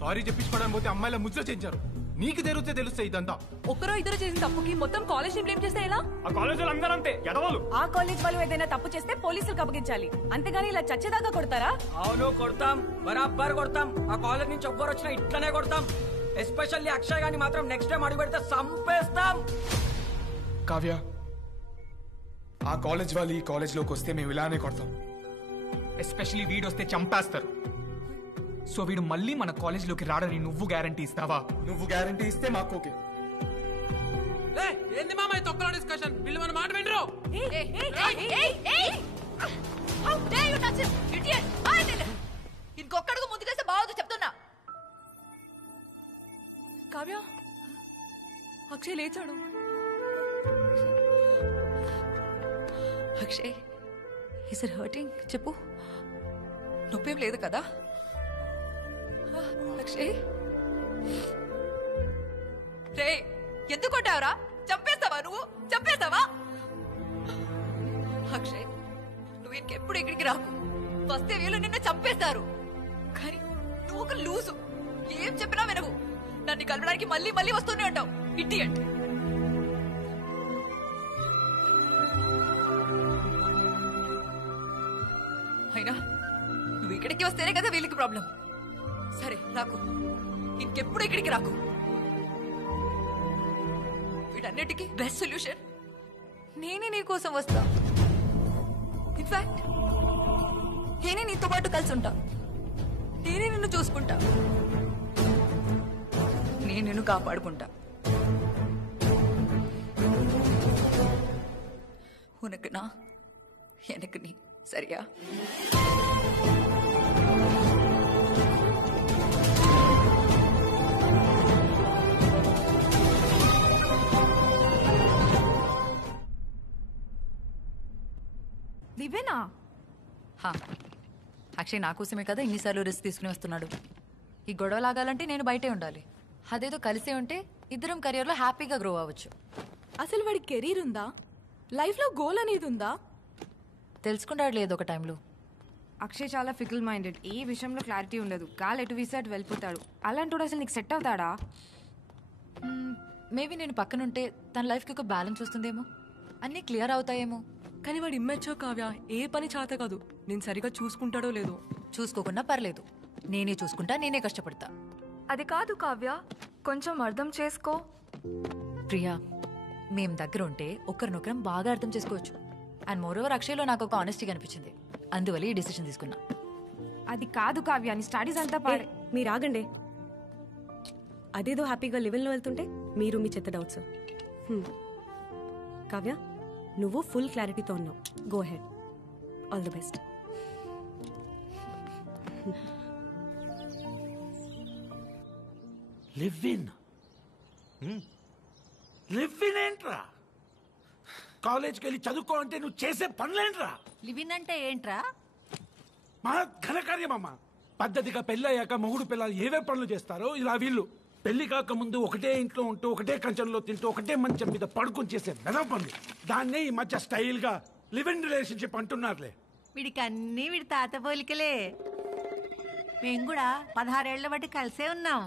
సారీ చెప్పించుకోవడానికి పోతే అమ్మాయిల ముద్ర చేయించారు. నీకు తెలిస్తే తెలుస్తాయి ఇదంతా. ఒక్కరో ఇద్దరు చేసిన తప్పుకి మొత్తం కాలేజ్ ని బ్లేమ్ చేస్తే ఎలా? ఆ కాలేజ్ వాళ్ళు అందరూ అంతే ఎడవలు. ఆ కాలేజ్ వాళ్ళు ఏదైనా తప్పు చేస్తే పోలీసులకు అప్పగించాలి, అంతేగాని ఇలా చచ్చేదాకా కొడతారా? అవును కొడతాం, బరాబర్ కొడతాం. ఆ కాలేజ్ నుంచి ఎవ్వరు వచ్చినా ఇట్లనే కొడతాం. ఎస్పెషల్లీ అక్షయ్ గాని మాత్రం నెక్స్ట్ టైం అడుగు పెడితే సంపేస్తాం. కావ్య, ఆ కాలేజ్ వాళ్ళు ఈ కాలేజ్ లోకి వస్తే మేము ఇలానే కొడతాం. ఎస్పెషల్లీ వీడు వస్తే చంపేస్తారు. సో వీడు మళ్ళీ మన కాలేజ్ లోకి రాడని నువ్వు గ్యారంటీ ఇస్తావా? నువ్వు గ్యారంటీ ఇస్తే మాకు ఓకే. ఏంది మామ ఈ తొక్కలో డిస్కషన్? వీళ్ళు మన మాట వినరు. ఇంకొక్కడికి ముందుకేస్తే బాగోదు చెప్తున్నా. కావ్య, అక్షయ్ లేచాడు. Akshay, is it hurting? చెప్పు, నొప్పేం లేదు కదా? అక్షయ్, రే ఎందుకు కొట్టావురా? చంపేస్తావా నువ్వు? చంపేస్తావా? అక్షయ్, నువ్వు ఇంకెప్పుడు ఇక్కడికి రాకు. వస్తే వీళ్ళు నిన్ను చంపేస్తారు. కానీ నువ్వు ఒక లూజు, ఏం చెప్పినా వినవు. నన్ను కలవడానికి మళ్ళీ మళ్ళీ వస్తూనే ఉంటావు. ఇడియట్. అయినా నువ్వు ఇక్కడికి వస్తేనే కదా వీళ్ళకి ప్రాబ్లం. సరే రాకు, ఇంకెప్పుడు ఇక్కడికి రాకు. వీటన్నిటికీ బెస్ట్ సొల్యూషన్ నేనే నీ కోసం వస్తా. ఇన్ఫాక్ట్ నేనే నీతో పాటు కలిసి ఉంటా. నేనే నిన్ను చూసుకుంటా. నేను నిన్ను కాపాడుకుంటా. ఉనకు నా ఎనకు నీ. సరియా? దివ్యనా? అక్షయ్ నా కోసమే కదా ఇన్నిసార్లు రిస్క్ తీసుకుని వస్తున్నాడు. ఈ గొడవ లాగాలంటే నేను బయటే ఉండాలి. అదేదో కలిసే ఉంటే ఇద్దరం కెరియర్లో హ్యాపీగా గ్రో అవ్వచ్చు. అసలు వాడి కెరీర్ ఉందా? లైఫ్లో గోల్ అనేది ఉందా? తెలుసుకుంటాడు లేదు ఒక టైంలో. అక్షయ్ చాలా ఫికిల్ మైండెడ్. ఈ విషయంలో క్లారిటీ ఉండదు. గాలి ఎటు వీసాడు వెళ్ళిపోతాడు. అలాంటి అసలు నీకు సెట్ అవుతాడా? మేబీ నేను పక్కనుంటే తన లైఫ్కి ఒక బ్యాలెన్స్ వస్తుందేమో, అన్నీ క్లియర్ అవుతాయేమో. కానీ వాడు ఇమ్మెచ్చో కావ్య, ఏ పని చేత కాదు. నేను సరిగా చూసుకుంటాడో లేదో. చూసుకోకుండా పర్లేదు, నేనే చూసుకుంటా, నేనే కష్టపడతా. అది కాదు కావ్య, కొంచెం అర్థం చేసుకో. ప్రియా, మేం దగ్గర ఉంటే ఒకరినొకరం బాగా అర్థం చేసుకోవచ్చు. అండ్ మోరోవర్ అక్షయ్లో నాకు ఒక ఆనెస్టీ కనిపించింది. అందువల్ల ఈ డిసిషన్ తీసుకున్నా. అది కాదు కావ్య, నీ స్టడీస్ అంతా పాడే. మీరు ఆగండి. అదేదో హ్యాపీగా లెవెల్లో వెళ్తుంటే మీరు మీ చెత్త డౌట్స్. కావ్య, నువ్వు ఫుల్ క్లారిటీతో ఉన్నావు. Go head. All the best. Live in ఏంట్రా? కాలేజ్కి వెళ్ళి చదువుకో అంటే నువ్వు చేసే పనులేంట్రా? లివిన్ అంటే ఏంట్రా? మా ఘనకార్యమమ్మా. పద్ధతిగా పెళ్ళయ్యాక మొగుడు పిల్లలు ఏవే పనులు చేస్తారో ఇలా వీళ్ళు పెళ్లి కాక ముందు ఒకటే ఇంట్లో ఉంటూ ఒకటే కంచంలో తింటూ ఒకటే మంచం మీద పడుకొని చేసే వెదవ పనులు. దాన్నే ఈ మధ్య స్టైల్ గా లివ్ ఇన్ రిలేషన్షిప్ అంటున్నారులే. వీడికి అన్ని వీడి తాత పోలికలే. మేము కూడా 16 ఏళ్ల బట్టి కలిసే ఉన్నాం.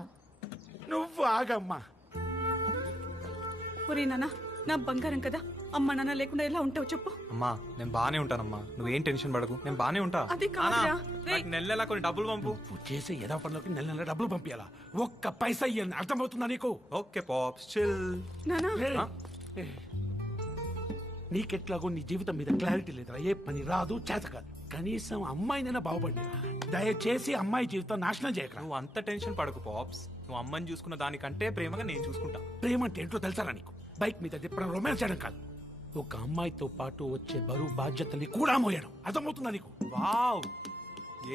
నువ్వు ఆగమ్మా. ఒరే నాన్న, నా బంగారం కదా, అమ్మ నాన్న లేకుండా ఎలా ఉంటావు చెప్పు. అమ్మా నేను బానే ఉంటానమ్మా, నువ్వేం టెన్షన్ పడకు, నేను బానే ఉంటా. అది కాదురా. నెల నెల కొన్ని డబ్బులు పంపు. నువ్వు చేసే ఏదో పనులకి నెల నెల డబ్బులు పంపించాలా? ఒక్క పైసా ఇయ్యని అర్థమవుతుందా నీకు? Okay pops, chill. నానా, నీకెట్లాగో నీ జీవితం మీద క్లారిటీ లేదురా. ఏ పని రాదు, చేత కాదు. కనీసం అమ్మాయినైనా బాగుపడి. దయచేసి అమ్మాయి జీవితం నాశనం చేయక. నువ్వు అంత టెన్షన్ పడకు పాప్స్. నువ్వు అమ్మని చూసుకున్న దానికంటే ప్రేమగా నేను చూసుకుంటా. ప్రేమ అంటే ఏంటో తెలుసారా నీకు? బైక్ మీద తిప్పడం, రొమాన్స్ చేయడం కాదు. ఒక అమ్మాయితో పాటు వచ్చే బరువు బాధ్యతని కూడా మోయడం. అర్థమవుతుందా నీకు? వావ్,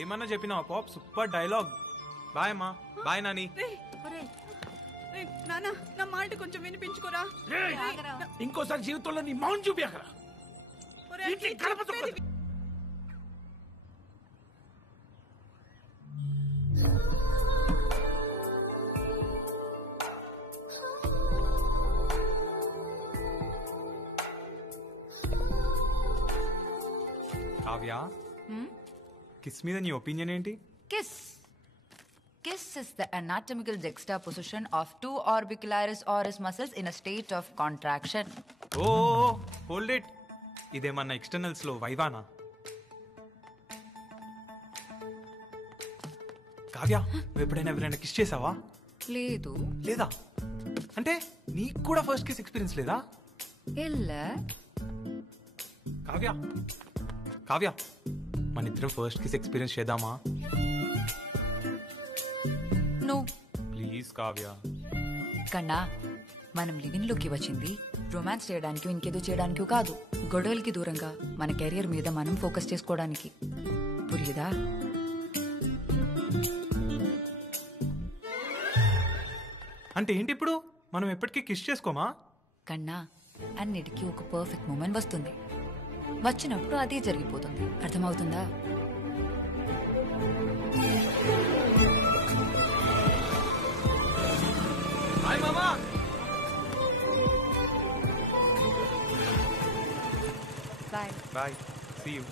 ఏమన్నా చెప్పినావా పాప్? Super dialogue. బాయ్ అమ్మా. బాయ్ నాని. నానా, నా మాట కొంచెం వినిపించుకోరా. ఇంకోసారి జీవితంలో నీ మౌన్ చూపియకరా. కావ్య కిస్ మీద నీ ఒపీనియన్ ఏంటి? Kiss. Kiss is the anatomical juxtaposition of two orbicularis oris muscles in a state of contraction. Oh hold it. ఇదేమన్నా ఎక్స్టర్నల్స్ లో వైవానా? కావ్య నువ్వు ఎప్పుడైనా ఎవరైనా కిస్ చేసావా? లేదు. లేదా అంటే నీకు కూడా ఫస్ట్ కిస్ ఎక్స్పీరియన్స్ లేదా? ఇలా కావ్య కావ్య మన ఇద్దరం ఫస్ట్ కిస్ ఎక్స్పీరియన్స్ చేద్దామా? No please Kavya. కన్నా మనం లివింగ్ లోకి వచ్చింది రొమాన్స్ చేయడానికి ఇంకేదో చేయడానికి కాదు. గొడవలకి దూరంగా మన కెరియర్ మీద మనం ఫోకస్ చేసుకోవడానికి. పురియుదా? అంటే ఏంటి ఇప్పుడు మనం ఎప్పటికీ కిస్ చేసుకోమా? కన్నా అన్నిటికీ ఒక పర్ఫెక్ట్ మూమెంట్ వస్తుంది. వచ్చినప్పుడు అదే జరిగిపోతుంది. అర్థమవుతుందా? హాయ్ మామా. Bye bye. See you.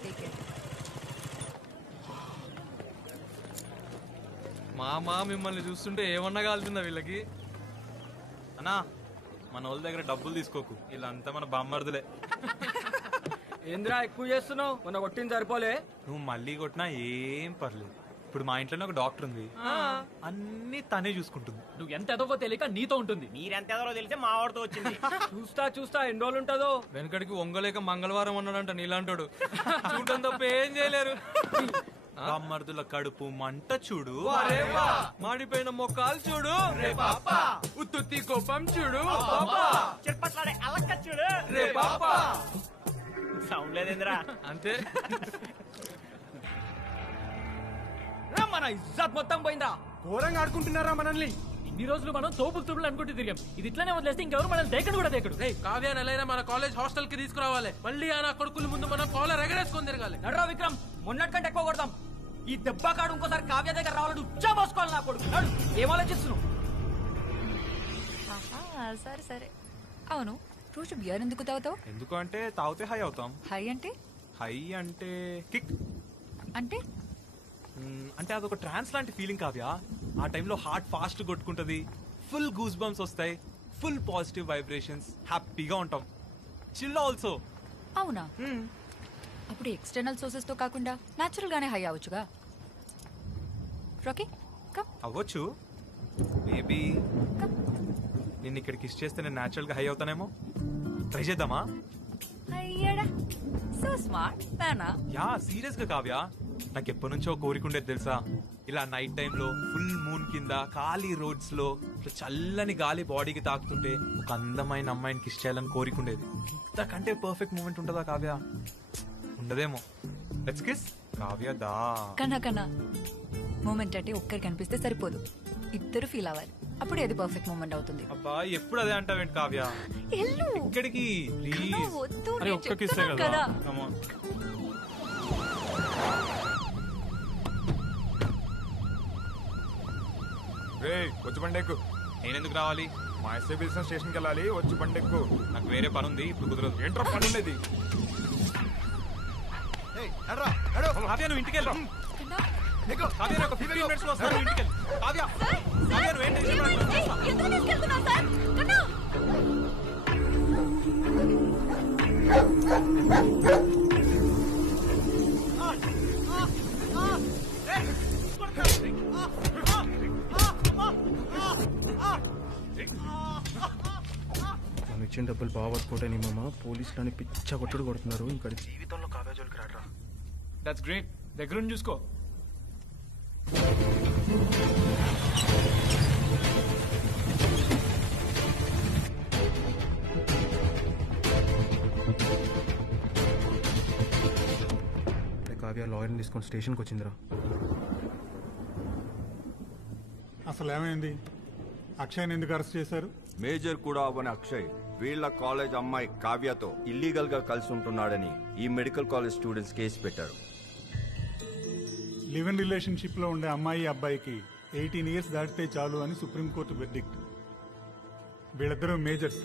మామా మిమ్మల్ని చూస్తుంటే ఏమన్నా కాలుతుందా వీళ్ళకి? అన్నా మన వాళ్ళ దగ్గర డబ్బులు తీసుకోకు, వీళ్ళంతా మన బామ్మర్దులే. ఏంద్రా ఎక్కువ చేస్తున్నావు? మొన్న కొట్టింది సరిపోలే. నువ్వు మళ్ళీ కొట్టినా ఏం పర్లేదు. ఇప్పుడు మా ఇంట్లోనే ఒక డాక్టర్ ఉంది, అన్ని తనే చూసుకుంటుంది. నువ్వు ఎంత ఎదవో తెలియక నీతో ఉంటుంది. మీరెంత ఎదరో తెలిస్తే మా వాడితో వచ్చింది. చూస్తా ఎన్ని రోజులు ఉంటుందో. వెనకడికి వంగలేక మంగళవారం అన్నాడంట నీలాంటోడు. చూడటం తప్ప ఏం చేయలేరు. బామ్మర్దుల కడుపు మంట చూడు, మాడిపోయిన మొక్కలు చూడు, ఉత్తుత్తి కోపం చూడు, చూడు రే పాపా. సౌండ్ లేదేంద్రా? అంతే. మన ఇజ్జత్ మొత్తం పోయిందా? ఘోరంగా ఆడుకుంటున్నారా మనల్ని? ఇన్ని రోజులు మనం తోపులు తుడులు అనుకుంటూ తిరిగాం. ఇది ఇట్లానే వదిలేస్తే ఇంకెవరు మనం దేకడు కూడా దేకడు. కావ్యాన్ని ఎలా మన కాలేజ్ హాస్టల్ కి తీసుకురావాలి. మళ్ళీ ఆ కొడుకుల ముందు మనం కాలర్ ఎగరేసుకొని తిరగాలి. నడ్రా విక్రమ్, మొన్నటి కంటే ఎక్కువ కొడతాం. ఈ దెబ్బ కాడు ఇంకోసారి కావ్య దగ్గర రావాలని ఉచ్చా పోసుకోవాలి నా కొడుకు. ఏం ఆలోచిస్తున్నావు? సరే అవును, రోజు బియర్ ఎందుకు తాగుతావు? ఎందుకు అంటే తాగితే హై అవుతాం. హై అంటే? హై అంటే కిక్ అంటే అంటే అదొక ట్రాన్స్ లాంటి ఫీలింగ్ కావ్య. ఆ టైంలో హార్ట్ ఫాస్ట్ కొట్టుకుంటది, ఫుల్ గూస్ బంప్స్ వస్తాయి, ఫుల్ పాజిటివ్ వైబ్రేషన్స్, హ్యాపీగా ఉంటాం. Chill also. అవునా? అప్పుడు ఎక్స్టర్నల్ సోర్సెస్ తో కాకుండా నేచురల్ గానే హై అవ్వచ్చుగా. Rocky come. అవ్వచ్చు. మేబీ నేను ఇక్కడ కిస్ చేస్తే నేను న్యాచురల్ గా హై అవుతానేమో. ట్రై చేద్దామా? అయ్యడా సో స్మార్ట్ నానా. యా సీరియస్ గా కావ్య, నాకు ఎప్పటి నుంచో కోరిక ఉండేది తెలుసా? ఇలా నైట్ టైంలో ఫుల్ మూన్ కింద ఖాళీ రోడ్స్ లో చల్లని గాలి బాడీకి తాకుతుంటే ఒక అందమైన అమ్మాయిని కిస్ చేయాలని కోరిక ఉండేది. ఇంతకంటే పర్ఫెక్ట్ మూమెంట్ ఉంటుందా కావ్య? ఉండదేమో. లెట్స్ కిస్ కావ్య దా. కన్నా మూమెంట్ అంటే ఒక్కరికి కనిపిస్తే సరిపోదు, ఇద్దరు ఫీల్ అవ్వాలి. అప్పుడు ఏది పర్ఫెక్ట్ మూమెంట్ అవుతుంది. అబ్బా ఎప్పుడు అదే అంటావేంటి కావ్య? ఇక్కడికి ప్లీజ్. అరే ఒక్క కిస్ కదా. Come on. వచ్చి బండెక్కు. నేనెందుకు రావాలి? మా ఎస్ఐ బిజినెస్ స్టేషన్కి వెళ్ళాలి. వచ్చి బండెక్కు. నాకు వేరే పని ఉంది, ఇప్పుడు కుదరదు. ఏంట్రా పని ఉండేది? కావ్య నువ్వు ఇంటికి వెళ్ళు. కావ్య ఒక 15 minutes లో వస్తాను, ఇంటికి వెళ్ళు. కావ్య కావ్య నువ్వు ఏంటి ఎందుకు తీసుకెళ్తున్నావు సార్? కన్నా మనం ఇచ్చిన డబ్బులు బాగా పట్టుకోవటాని మామ పోలీసులని పిచ్చ కొట్టుడు కొడుతున్నారు. ఇంకా జీవితంలో కావ్య జోలికి రాడరా. That's great. దగ్గరుండి చూసుకో. కావ్య లాయర్ని తీసుకొని స్టేషన్కి వచ్చిందిరా. అసలు ఏమైంది? అక్షయ్ని ఎందుకు అరెస్ట్ చేశారు? మేజర్ కూడా అవ్వని అక్షయ్ వీళ్ళ కాలేజ్ అమ్మాయి కావ్యతో ఇల్లీగల్ గా కలిసి ఉంటున్నాడని ఈ మెడికల్ కాలేజ్ స్టూడెంట్స్ కేసు పెట్టారు. లివ్ ఇన్ రిలేషన్షిప్ లో ఉండే అమ్మాయి అబ్బాయికి 18 years దాటితే చాలు అని సుప్రీంకోర్టు వెర్డిక్ట్. వీళ్ళిద్దరూ మేజర్స్.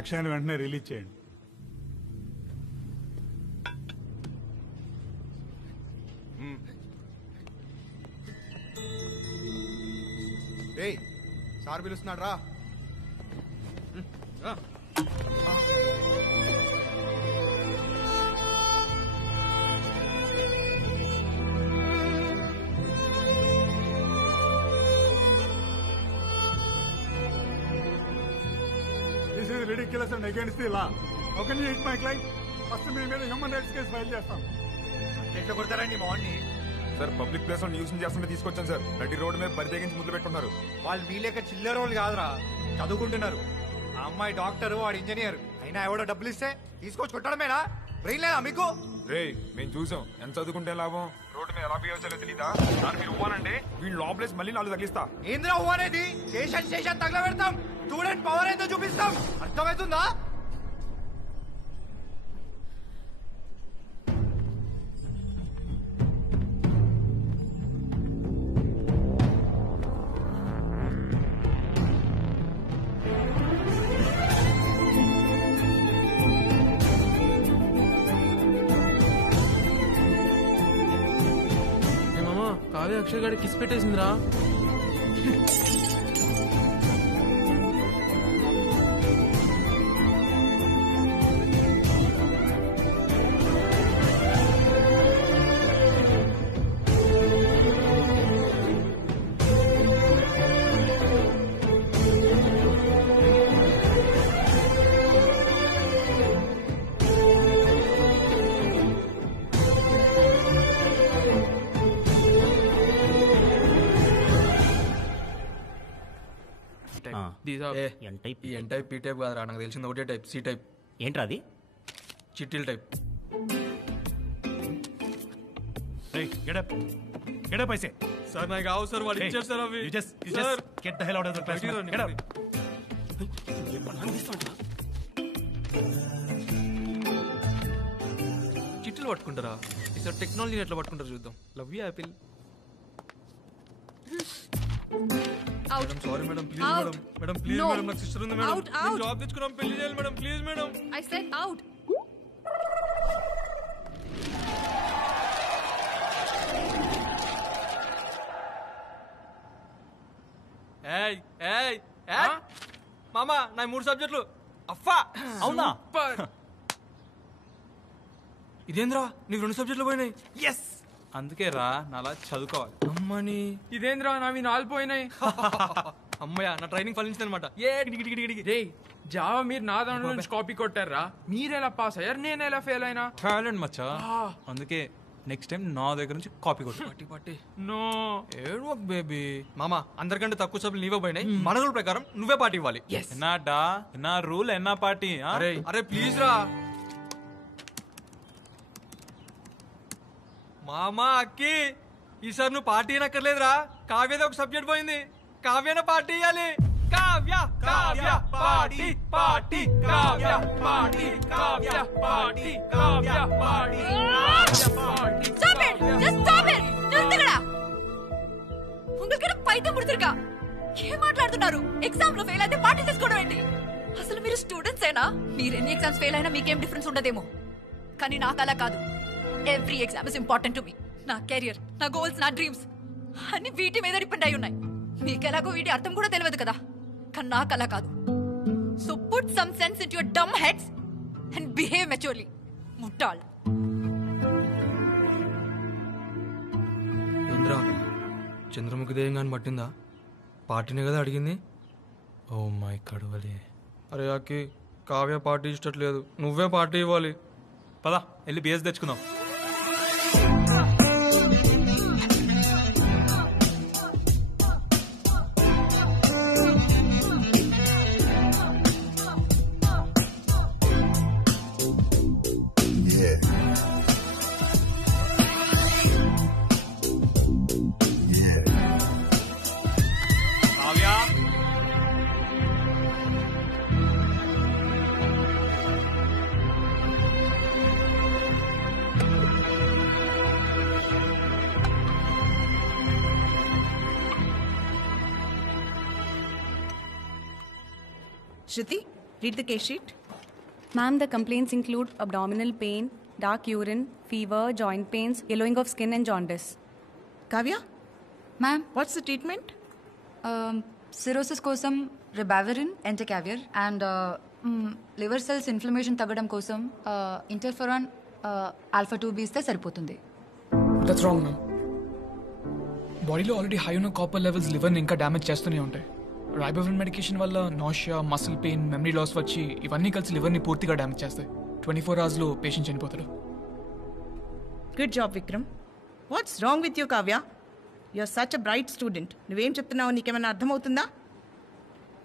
అక్షయ్ని వెంటనే రిలీజ్ చేయండి. ఏయ్ సార్ పిలుస్తున్నాడు రా. This is ridiculous and against the law. How can you hit my client? First మీ మీద హ్యూమన్ రైట్స్ కేసు ఫైల్ చేస్తాం. ఎట్లా కొడతారండి మా వాడిని? సార్ పబ్లిక్ ప్లేస్ లో న్యూస్ చేస్తుంటే తీసుకొచ్చాను సార్. నటి రోడ్డు మీద బరి తెగించి ముద్దు పెట్టుకున్నారు. వాళ్ళు మీ లేక చిల్లర వాళ్ళు కాదురా, చదువుకుంటున్నారు. ఆ అమ్మాయి డాక్టర్, వాడు ఇంజనీర్. అయినా ఎవడో డబ్బులు ఇస్తే తీసుకొచ్చి కొట్టడమేనా? బ్రెయిన్ లేదా మీకు? రే మేము చూసాం ఎంత చదువుకుంటే లాభం. రోడ్డు మీద ఎలా బిహేవ్ చేయాలో తెలీదా? దాన్ని మీరు ఇవ్వాలంటే వీళ్ళు లోపలేసి మళ్ళీ 4 తగిలిస్తా. ఏంద్రా ఉవ్వ అనేది? స్టేషన్ తగలబెడతాం. స్టూడెంట్ పవర్ ఏందో చూపిస్తాం. అర్థమవుతుందా? కావ్య అక్షయ్ గారికి కిస్ పెట్టేసిందిరా. ఎన్ టైప్ పీ టైప్ కాదురా, నాకు తెలిసింది ఒకటే టైప్, సి టైప్. ఏంట్రా అది? చిట్టీల టైప్. సార్ నాకు కావు సార్, వాళ్ళు ఇచ్చారు సార్ అవి. చిట్టీలు పట్టుకుంటారా? ఈసారి టెక్నాలజీని ఎట్లా పట్టుకుంటారు చూద్దాం. Love you Apple. Madam sorry madam, please madam. Madam please madam, నాకు సిస్టర్ ఉంది మేడం. జాబ్ తెచ్చుకున్నాం, పెళ్లి చేయాలి madam, please madam. I said out. ఏయ్ ఏయ్ ఏయ్ మామా, నా 3 సబ్జెక్టులు అఫ్ఫా. అవునా? ఇదేంద్రా నీకు 2 సబ్జెక్టులు పోయినాయి? ఎస్, అందుకే రా నాలా చదువుకోవాలి. అమ్మని ఇదేంద్రా నావి 4 పోయినాయి. అమ్మయ్య, నా ట్రైనింగ్ ఫలించింది అనమాట. రే జావా మీరు నా దాంట్లో నుంచి కాపీ కొట్టారా? మీరెలా పాస్ అయ్యారు, నేను ఎలా ఫెయిల్ అయినా? టాలెంట్ మచ్చా, అందుకే నెక్స్ట్ టైం నా దగ్గర నుంచి కాపీ కొట్టు. పట్టి నో ఏడో బేబీ. మామా అందరికంటే తక్కువ సభ్యులు నీవే పోయినాయి. మన రూల్ ప్రకారం నువ్వే పార్టీ ఇవ్వాలి. ఎన్నాడా ఎన్నా రూల్ ఎన్నా పార్టీ? అరే అరే ప్లీజ్ రా మామా. అక్కి ఈసారి నువ్వు పార్టీ అనక్కర్లేదురా, కావ్యది ఒక సబ్జెక్ట్ పోయింది, కావ్యన పార్టీ ఇవ్వాలి. Kavya Kavya party party Kavya party Kavya party Kavya party. Stop it! Just stop it! నిల్తగడా. உங்களுக்கு పైతం పుడుతురుగా. ఏం మాట్లాడుతున్నారు? ఎగ్జామ్ లో ఫెయిల్ అయితే పార్టీ చేసుకోవడం ఏంటి? అసలు మీరు స్టూడెంట్స్ ఏనా? మీరు ఎన్ని ఎగ్జామ్స్ ఫెయిల్ అయినా మీకేం డిఫరెన్స్ ఉండదేమో, కానీ నాకు అలా కాదు. Every exam is important to me. నా కెరియర్, నా గోల్స్, నా డ్రీమ్స్ అన్ని వీటి మీద డిపెండ్ అయి ఉన్నాయి. మీకెలాగో వీటి అర్థం కూడా తెలియదు కదా, కానీ నాకు అలా కాదు. So put some sense in your dumb heads and behave maturely. ముట్టాల్. ఇంద్రా చంద్రముఖి దేయంగాని పట్టిందా? పార్టీనే కదా అడిగింది. ఓ మై కడువలే. అరే అక్కి, కావ్య పార్టీ ఇష్టట్లేదు, నువ్వే పార్టీ ఇవ్వాలి. పదా వెళ్ళి బిఎస్ తెచ్చుకుందాం. Shruti, read the case sheet. Ma'am, the complaints include abdominal pain, dark urine, fever, joint pains, yellowing of skin and jaundice. Kavya? Ma'am. What's the treatment? Cirrhosis కోసం ribavirin entecavir and liver cells inflammation తగ్గడం కోసం ఇంటర్ఫెరాన్ ఆల్ఫా 2B ఇస్తే సరిపోతుంది. That's wrong ma'am. బాడీలో ఆల్రెడీ హై ఉన్న కాపర్ లెవెల్స్ లివర్ని ఇంకా డ్యామేజ్ చేస్తూనే ఉంటాయి. రైబోఫ్రిన్ మెడికేషన్ వల్ల nausea, muscle pain, memory loss వచ్చి ఇవన్నీ కలిసి లివర్ని పూర్తిగా డ్యామేజ్ చేస్తాయి. 24 hours పేషెంట్ చనిపోతాడు. Good job Vikram. What's wrong with you Kavya? You are such a bright student. నువ్వేం చెప్తున్నావు నీకేమైనా అర్థమవుతుందా?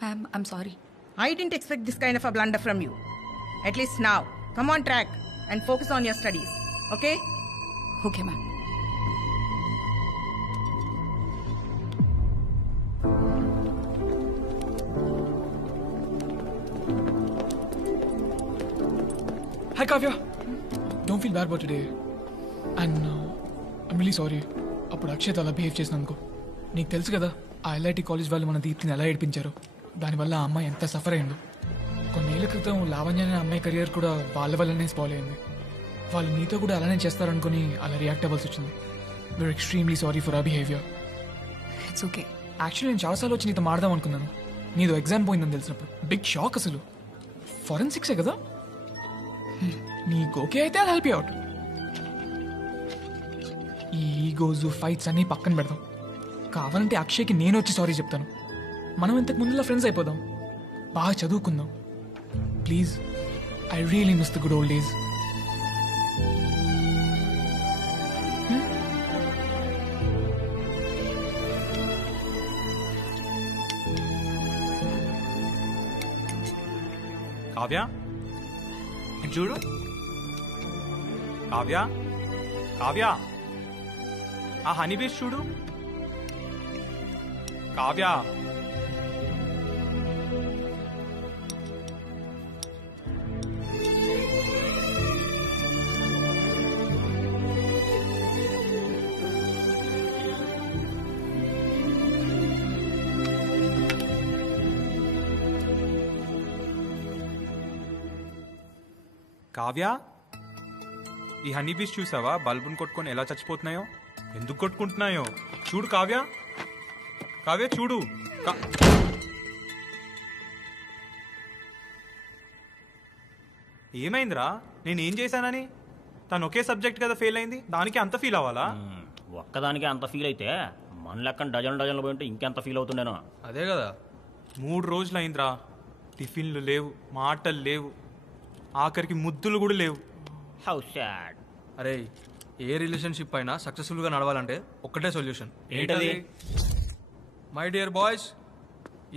Ma'am I'm sorry. I didn't expect this kind of a blunder from you. At least now, come on track and focus on your studies. Okay? Okay, ma'am. Hi, Kavya. Don't feel bad about today. And I'm really sorry. అప్పుడు అక్షయ్ అలా బిహేవ్ చేసినందుకు. నీకు తెలుసు కదా ఆ ఎల్ఐటి కాలేజ్ వాళ్ళు మన దీప్తిని ఎలా ఏడిపించారు. దానివల్ల ఆ అమ్మాయి ఎంత సఫర్ అయిందో. కొన్నేళ్ల క్రితం లావణ్య అనే అమ్మాయి కెరియర్ కూడా వాళ్ళ వల్లనే స్పాయిల్ అయింది. వాళ్ళు నీతో కూడా అలానే చేస్తారనుకుని అలా రియాక్ట్ అవ్వాల్సి వచ్చింది. We are extremely sorry for our behaviour. It's okay. Actually నేను చాలాసార్లు వచ్చి నీతో మాడదాం అనుకున్నాను. నీదో ఎగ్జామ్ పోయిందని తెలిసినప్పుడు బిగ్ షాక్. అసలు ఫోరెన్సిక్సే కదా. నీకు ఓకే అయితే హెల్ప్ యూ అవుట్. ఈ ఈగోస్ ఫైట్స్ అన్నీ పక్కన పెడదాం. కావాలంటే అక్షయ్కి నేను వచ్చి సారీ చెప్తాను. మనం ఇంతకు ముందులా ఫ్రెండ్స్ అయిపోదాం. బాగా చదువుకుందాం. Please, I really miss the good old days. Kavya చూడు. కావ్య, కావ్య, ఆ హనీ బీచ్ చూడు. కావ్య, కావ్య, ఈ హనీ బీస్ చూసావా? బల్బుని కొట్టుకొని ఎలా చచ్చిపోతున్నాయో, ఎందుకు కొట్టుకుంటున్నాయో చూడు. కావ్య, కావ్య చూడు. ఏమైందిరా? నేనేం చేశానని? తను ఒకే సబ్జెక్ట్ కదా ఫెయిల్ అయింది, దానికి అంత ఫీల్ అవ్వాలా? ఒక్కదానికి అంత ఫీల్ అయితే మన లెక్కన డజన్లు పోయింటే ఇంకెంత ఫీల్ అవుతుండేనో. అదే కదా, 3 రోజులు అయిందిరా. టిఫిన్లు లేవు, మాటలు లేవు, ఆఖరికి ముద్దులు కూడా లేవు. How sad. అరే, ఏ రిలేషన్షిప్ అయినా సక్సెస్ఫుల్గా నడవాలంటే ఒక్కటే సొల్యూషన్. ఏంటది? మై డియర్ బాయ్స్,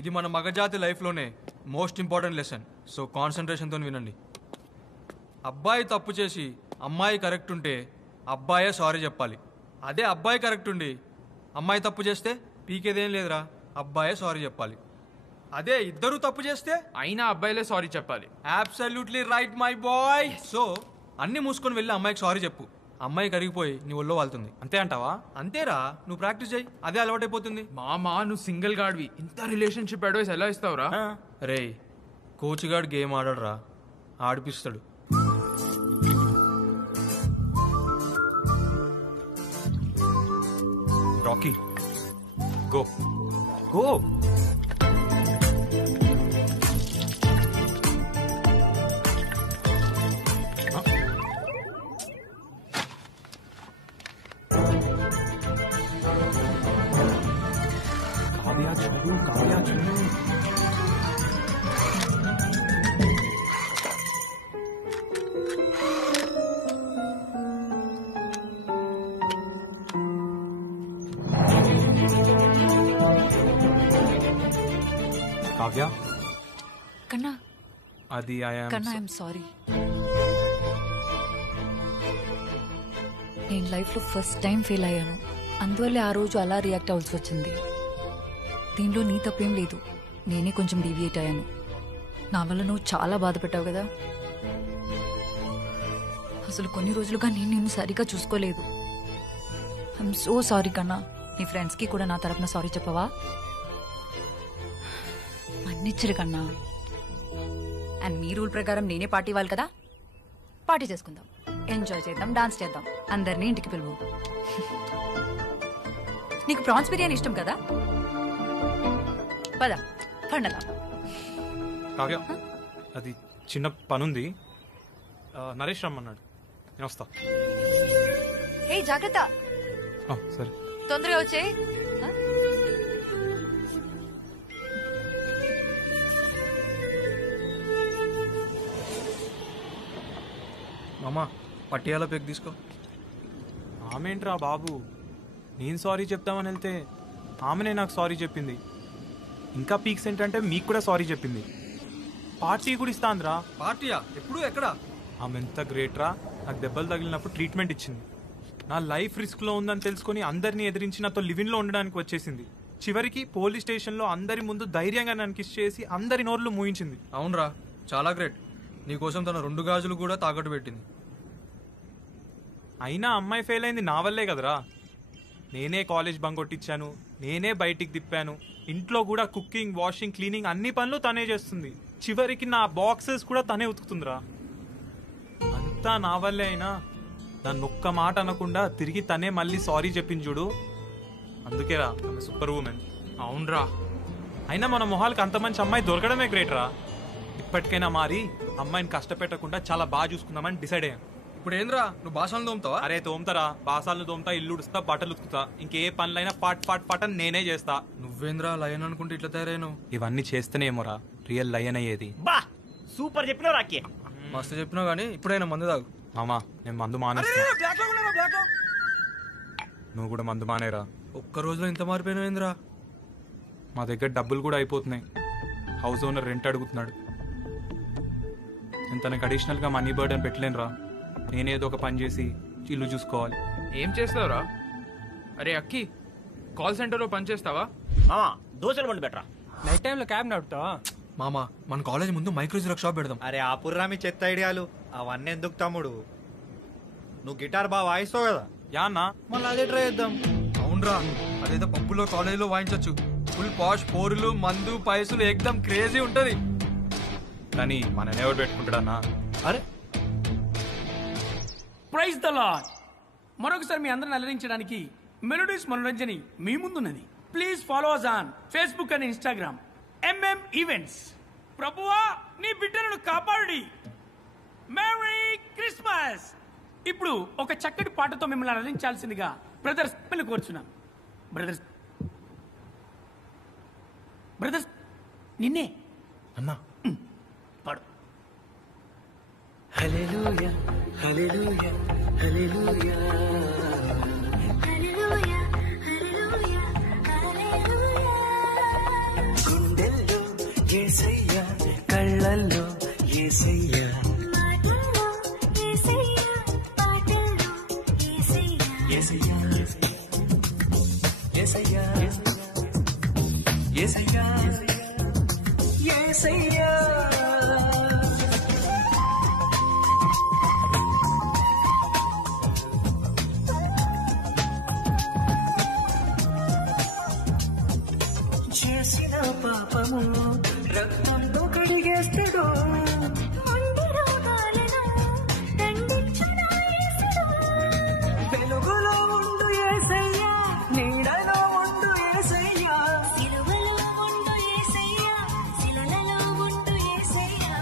ఇది మన మగజాతి లైఫ్లోనే మోస్ట్ ఇంపార్టెంట్ లెసన్. సో కాన్సన్ట్రేషన్తో వినండి. అబ్బాయి తప్పు చేసి అమ్మాయి కరెక్ట్ ఉంటే అబ్బాయే సారీ చెప్పాలి. అదే అబ్బాయి కరెక్ట్ ఉండి అమ్మాయి తప్పు చేస్తే పీకేదేం లేదురా, అబ్బాయే సారీ చెప్పాలి. అదే ఇద్దరు తప్పు చేస్తే అయినా అబ్బాయిలే సారీ చెప్పాలి. Absolutely right my boy. So అన్ని మూసుకొని వెళ్ళి అమ్మాయికి సారీ చెప్పు. అమ్మాయి కరిగిపోయి నీ ఒళ్ళో వాళ్తుంది. అంతే అంటావా? అంతేరా, నువ్వు ప్రాక్టీస్ చేయి, అదే అలవాటైపోతుంది. మామా, నువ్వు సింగిల్ గాడ్వి, ఇంత రిలేషన్షిప్ అడ్వైస్ ఎలా ఇస్తావురా? రే, కోచ్ గాడు గేమ్ ఆడరా, ఆడిపిస్తాడు. Rocky, go go. కావ్య చూడు, కావ్య చూడు. కావ్య, కన్నా, అది కన్నా ఐఎమ్ సారీ. నేను లైఫ్లో ఫస్ట్ టైం ఫెయిల్ అయ్యాను. అందువల్లే ఆ రోజు అలా రియాక్ట్ అవ్వాల్సి వచ్చింది. దీనిలో నీ తప్పేం లేదు, నేనే కొంచెం డీవియేట్ అయ్యాను. నా వల్ల నువ్వు చాలా బాధపడ్డావు కదా. అసలు కొన్ని రోజులుగా నేను నిన్ను సరిగా చూసుకోలేదు. ఐఎమ్ సో సారీ కన్నా. నీ ఫ్రెండ్స్కి కూడా నా తరపున సారీ చెప్పవా? మన్నిచ్చరు కన్నా. అండ్ మీ రూల్ ప్రకారం నేనే పార్టీ ఇవ్వాలి కదా. పార్టీ చేసుకుందాం, ఎంజాయ్ చేద్దాం, డాన్స్ చేద్దాం, అందరినీ ఇంటికి పిలువు. నీకు ప్రాన్స్ బిర్యానీ ఇష్టం కదా? పద పండగ. కావ్య అది చిన్న పనుంది, నరేష్ రమ్మన్నాడు, నేను వస్తా. ఏ జాగ్రత్త, సరే తొందరగా వచ్చే. మామా పట్టియాల పెగ్ తీసుకో. ఆమెంట్రా బాబు, నేను సారీ చెప్తామని వెళ్తే ఆమెనే నాకు సారీ చెప్పింది. ఇంకా పీక్స్ ఏంటంటే మీకు కూడా సారీ చెప్పింది. పార్టీ కూడా ఇస్తాందిరా. పార్టీయా? ఎప్పుడు ఎక్కడ? ఆమె ఎంత గ్రేట్ రా, నాకు దెబ్బలు తగిలినప్పుడు ట్రీట్మెంట్ ఇచ్చింది. నా లైఫ్ రిస్క్లో ఉందని తెలుసుకుని అందరినీ ఎదిరించి నాతో లివింగ్లో ఉండడానికి వచ్చేసింది. చివరికి పోలీస్ స్టేషన్లో అందరి ముందు ధైర్యంగా నన్ను కిస్ చేసి అందరి నోర్లు మూయించింది. అవునరా, చాలా గ్రేట్. నీకోసం తన 2 గాజులు కూడా తాకట్టు పెట్టింది. అయినా అమ్మాయి ఫెయిల్ అయింది నా వల్లే కదరా. నేనే కాలేజ్ బంక్ కొట్టించాను, నేనే బయటికి తిప్పాను, ఇంట్లో కూడా కుకింగ్, వాషింగ్, క్లీనింగ్ అన్ని పనులు తనే చేస్తుంది. చివరికి నా బాక్సెస్ కూడా తనే ఉతుకుతుందిరా. అంతా నా వల్లే అయినా నన్ను ఒక్క మాట అనకుండా తిరిగి తనే మళ్ళీ సారీ చెప్పింది చూడు, అందుకేరా ఆమె సూపర్ ఉమెన్. అవునరా, అయినా మన మొహాలకు అంత మంచి అమ్మాయి దొరకడమే గ్రేట్ రా. ఇప్పటికైనా మారి అమ్మాయిని కష్టపెట్టకుండా చాలా బాగా చూసుకుందామని డిసైడ్ అయ్యాను. ఇప్పుడు ఏంద్రా, నువ్వు బాసాలను తోముతావా? అరే తోముతారా, బాసాలను తోముతా, ఇల్లు ఉడుస్తా, బట్టలు ఉతుకుతా, ఇంకే పనులైనా పాట్ పాట్ పాట్ అని నేనే చేస్తా. నువ్వేంద్రా లయన్ అనుకుంటే ఇట్లా తయారైనావు? ఇవన్నీ చేస్తేనేమోరా రియల్ లయన్ అయ్యేది. బా సూపర్ చెప్పినావు రాకే. మస్తు చెప్పినావు కానీ ఇప్పుడైనా మందు తాగు. మామా నేను మందు మానేస్తా. నువ్వు కూడా మందు మానేరా. ఒక్క రోజులో ఇంత మారిపోయినావేంద్రా? మా దగ్గర డబ్బులు కూడా అయిపోతున్నాయి. హౌస్ ఓనర్ రెంట్ అడుగుతున్నాడు. నేను తనకు అడిషనల్గా మనీ బర్డన్ పెట్టలేనురా. నేనేదో ఒక పని చేసి ఇల్లు చూసుకోవాలి. ఏం చేస్తావురా? అరే అక్కి, కాల్ సెంటర్లో పని చేస్తావా? దోశలు బండి బెటరా. నైట్ టైంలో క్యాబ్ నడుపుతావా? మామా మన కాలేజ్ ముందు మైక్రో జిరాక్స్ షాప్ పెడదాం. అరే ఆపుర్రా మీ చెత్త ఐడియాలు, అవన్నీ ఎందుకు తమ్ముడు? నువ్వు గిటార్ బాగా వాయిస్తావు కదా, యా అన్నా, మళ్ళీ అదే ట్రై చేద్దాం. అవునరా, అదేదో పప్పులో కాలేజీలో వాయించవచ్చు. ఫుల్ పాష్, పోరులు, మందు, పైసులు, ఏకదం క్రేజీ ఉంటది. కానీ మన ఎవరు పెట్టుకుంటాడన్నా? అరే ప్రైజ్ ద లార్డ్. మరొకసారి మీ అందరిని అలరించడానికి మెలోడీస్ మనోరంజని మీ ముందున్నది. Please follow us on Facebook and Instagram MM events. ప్రభువా నీ బిడ్డలను కాపాడి. Merry Christmas. ఇప్పుడు ఒక చక్కటి పాటతో మిమ్మల్ని అలరించాల్సిందిగా బ్రదర్స్ మిమ్మల్ని కోరుచున్నాను. బ్రదర్స్ నిన్నే అన్నా పాడు. హల్లెలూయా హల్లెలూయా హల్లెలూయా హల్లెలూయా హల్లెలూయా హల్లెలూయా. గుండెల్లో యేసయ్యా, కళ్ళల్లో యేసయ్యా, మాటల్లో యేసయ్యా, పాటల్లో యేసయ్యా, యేసయ్యా యేసయ్యా యేసయ్యా యేసయ్యా. చేసిన పాపము రక్తంతో కడిగేస్తాడు, వెలుగులో ఉండు యేసయ్యా, నీడలో ఉండు యేసయ్యా, సిలువలో ఉండు యేసయ్యా, శిలలలో ఉండు యేసయ్యా,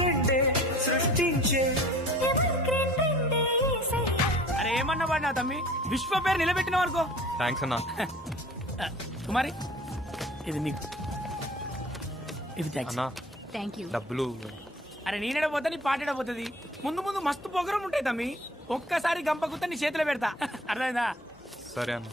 రెండే సృష్టించే అరే ఏమన్నా వాడినా తమ్మి, విశ్వ పేరు నిలబెట్టిన వరకు. థ్యాంక్స్ అన్నా. కుమారి ఇది నీకు, ఇది అన్నా థ్యాంక్ యూ. డబ్బులు. అరే నేనేడపోతా నీ పాటేడపోతుంది. ముందు ముందు మస్తు ప్రోగ్రాం ఉంటాయి తమ్మి. ఒక్కసారి గంపకుత్త నీ చేతిలో పెడతా, అర్థమైందా? సరే అన్న.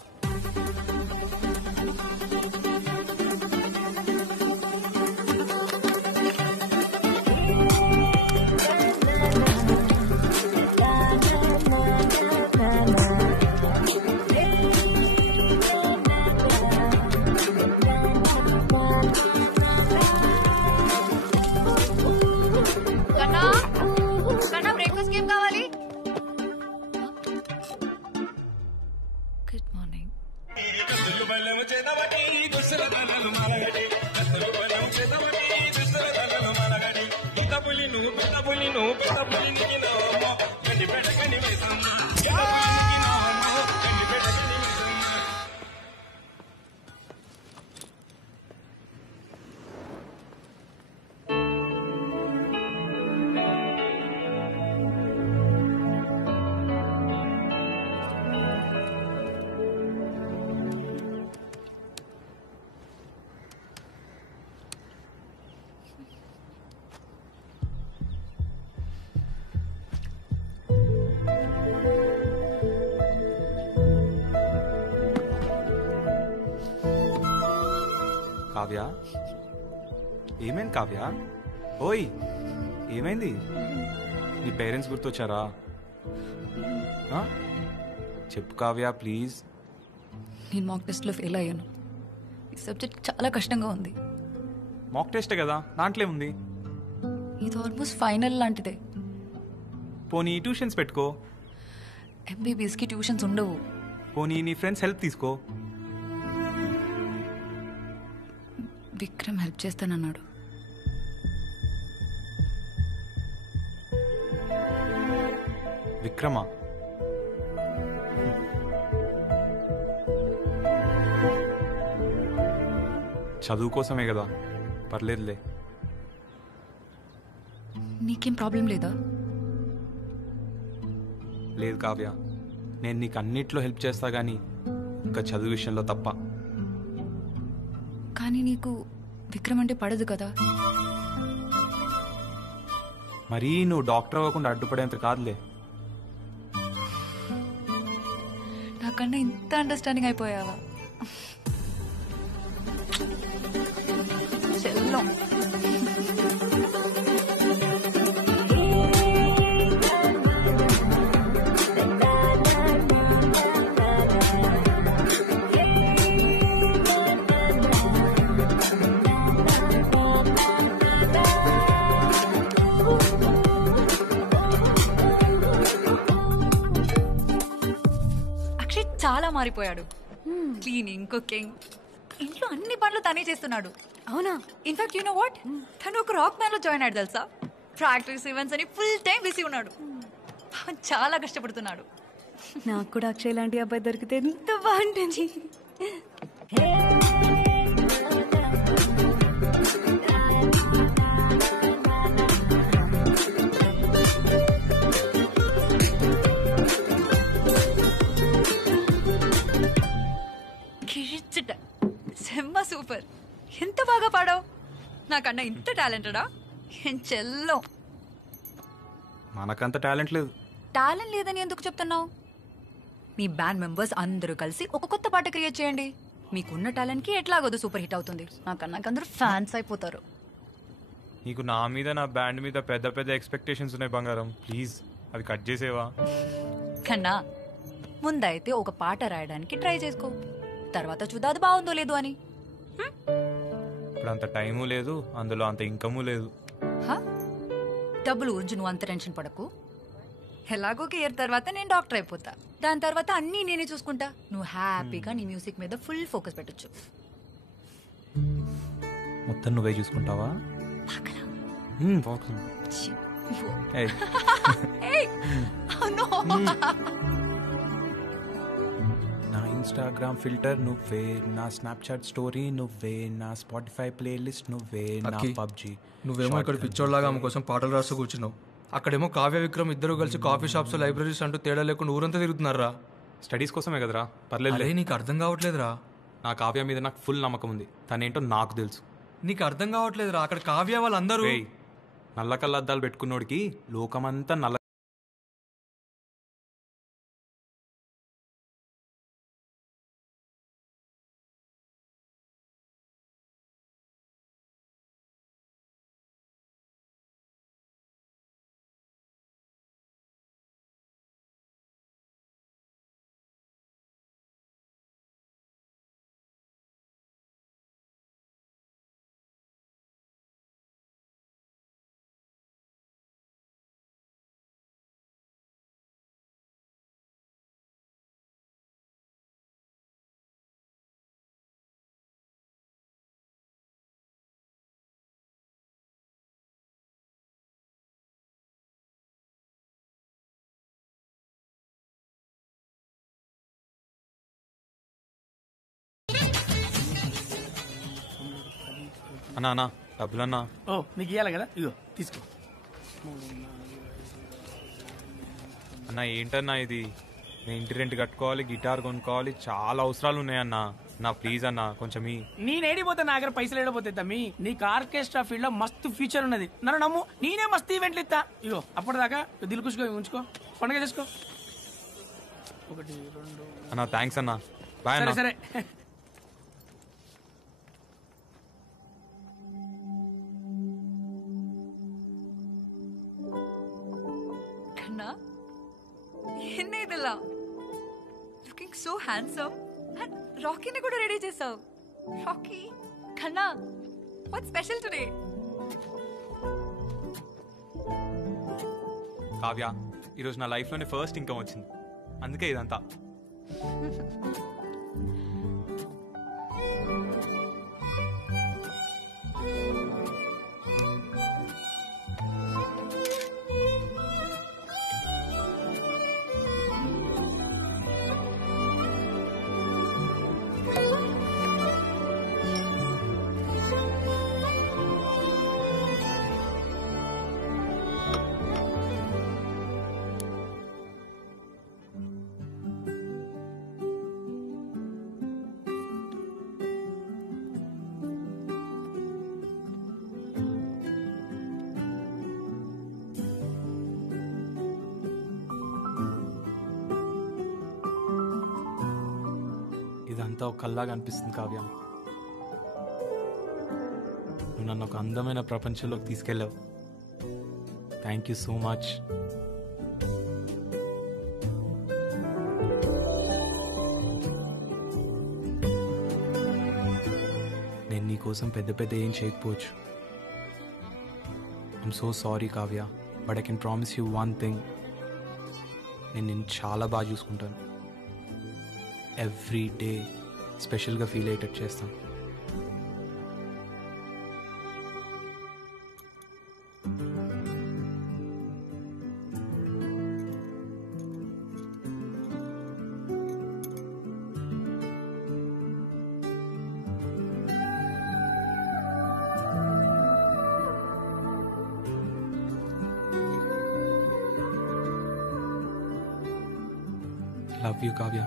కన్నా బ్రేక్ఫాస్ట్ ఏం కావాలి? Good morning. కావ్య ఏమైంది కావ్య? ఓయ్ ఏమైంది? నీ పేరెంట్స్ గుర్తొచ్చారా? ఆ? చెప్పు కావ్య ప్లీజ్. నేను మాక్ టెస్ట్లో ఫెయిల్ అయ్యాను. ఈ సబ్జెక్ట్ చాలా కష్టంగా ఉంది. మాక్ టెస్టే కదా, దాంట్లో ఉంది. ఇది ఆల్మోస్ట్ ఫైనల్ లాంటిదే. పోనీ ట్యూషన్స్ పెట్టుకో. ఎంబీబీఎస్కి ట్యూషన్స్ ఉండవు. పోనీ నీ ఫ్రెండ్స్ హెల్ప్ తీసుకో. విక్రమ్ హెల్ప్ చేస్తానన్నాడు. విక్రమా? చదువు కోసమే కదా, పర్లేదులే. నీకేం ప్రాబ్లం లేదా? లేదు కావ్య, నేను నీకు అన్నిట్లో హెల్ప్ చేస్తా కానీ ఇంకా చదువు విషయంలో తప్ప. కానీ నీకు విక్రమ్ అంటే పడదు కదా. మరీ నువ్వు డాక్టర్ అవ్వకుండా అడ్డుపడేంత కాదులే. నాకన్నా ఇంత అండర్స్టాండింగ్ అయిపోయావా? చెల్లం. చాలా మారిపోయాడు. క్లీనింగ్, కుకింగ్, ఇంట్లో అన్ని పనులు తనే చేస్తున్నాడు. అవునా? ఇన్ఫాక్ట్ యు నో వాట్, తను ఒక రాక్ బ్యాండ్ లో జాయిన్ అయ్యాడు తెలుసా. ప్రాక్టీస్ ఈవెంట్స్ అని ఫుల్ టైం బిజీ ఉన్నాడు. చాలా కష్టపడుతున్నాడు. నాకు కూడా అక్షయ్ లాంటి అబ్బాయి దొరికితే ఎంత బాగుంటుంది. సెమ్మ సూపర్. ఎంత బాగా పాడావు. నాకన్నా ఇంత టాలెంటెడా? ఏం చెల్లో. మనకంత టాలెంట్ లేదు. టాలెంట్ లేదని ఎందుకు చెప్తున్నావు? మీ బ్యాండ్ మెంబర్స్ అందరూ కలిసి ఒక కొత్త పాట క్రియేట్ చేయండి. మీకున్న టాలెంట్ కి ఎట్లాగోదు సూపర్ హిట్ అవుతుంది. నాకన్నా అందరూ ఫ్యాన్స్ అయిపోతారు. నీకు నా మీద, నా బ్యాండ్ మీద పెద్ద పెద్ద ఎక్స్పెక్టేషన్స్ ఉన్నాయి బంగారం. ప్లీజ్ అవి కట్ చేసేవా? కన్నా ముందైతే ఒక పాట రాయడానికి ట్రై చేసుకో. తర్వాత చూద్దా అది బాగుందో లేదో అని. ఇప్పుడు అంత టైము లేదు, అందులో అంత ఇన్కము లేదు. డబ్బులు గురించి నువ్వు అంత టెన్షన్ పడకు. ఎలాగో ఇయర్ తర్వాత నేను డాక్టర్ అయిపోతా. దాని తర్వాత అన్నీ నేనే చూసుకుంటా. నువ్వు హ్యాపీగా నీ మ్యూజిక్ మీద ఫుల్ ఫోకస్ పెట్టొచ్చు. మొత్తం నువ్వే చూసుకుంటావా? నా ఇన్స్టాగ్రామ్ ఫిల్టర్ నువ్వే, నా స్నాప్చాట్ స్టోరీ నువ్వే, నా స్పాటిఫై ప్లేలిస్ట్ నువ్వే, నా పబ్జీ. నువ్వేమో ఇక్కడ పిచ్చోళ్ళలాగా ఆమె కోసం పాటలు రాస్తూ కూర్చున్నావు. అక్కడేమో కావ్య విక్రమ్ ఇద్దరు కలిసి కాఫీ షాప్స్, లైబ్రరీస్ అంటూ తేడా లేకుండా ఊరంతా తిరుగుతున్నారా. స్టడీస్ కోసమే కదరా, పర్లేదు. నీకు అర్థం కావట్లేదురా. నా కావ్య మీద నాకు ఫుల్ నమ్మకం ఉంది. తనేంటో నాకు తెలుసు. నీకు అర్థం కావట్లేదురా. అక్కడ కావ్య వాళ్ళందరూ నల్ల కళ్ళద్దాలు పెట్టుకున్నోడికి లోకమంతా నల్ల. అన్నా అన్నా డబ్బులన్నా. ఓ నీకు ఇవ్వాలి కదా, ఇగో తీసుకో. అన్నా ఏంటన్నా ఇది? నేను ఇంటి రెంట్ కట్టుకోవాలి, గిటార్ కొనుక్కోవాలి, చాలా అవసరాలు ఉన్నాయన్నా. నా ప్లీజ్ అన్నా కొంచెం. నేను ఏడిపోతే నా దగ్గర పైసలు ఏడిపోతే తమ్మి. నీకు ఆర్కెస్ట్రా ఫీల్డ్ లో మస్తు ఫ్యూచర్ ఉన్నది. నన్ను నమ్ము, నేనే మస్తు ఈవెంట్లు ఇస్తా. ఇగో అప్పటిదాకా దిల్కుష్కో ఉంచుకో, పండుగ చేసుకో. 1 2 అన్నా థ్యాంక్స్ అన్నా. బాయ్ అన్నా. సరే. సో హ్యాండ్సమ్ అండ్ రాకీని కూడా రెడీ చేసావు. రాకీ కన్నా, వాట్ స్పెషల్ టుడే? కావ్య, ఈరోజు నా లైఫ్లోనే ఫస్ట్ ఇన్కమ్ వచ్చింది, అందుకే ఇదంతా. ఇదంతా ఒక కల్లాగా అనిపిస్తుంది కావ్య. నువ్వు నన్ను ఒక అందమైన ప్రపంచంలోకి తీసుకెళ్ళావు. Thank you so much. నేను నీకోసం పెద్ద పెద్ద ఏం చేయకపోవచ్చు. I'm so sorry Kavya, but I can promise you one thing. నేను నిన్ను చాలా బాగా చూసుకుంటాను. ఎవ్రీ డే స్పెషల్గా ఫీల్ అయ్యేటట్టు చేస్తాను. Love you Kavya.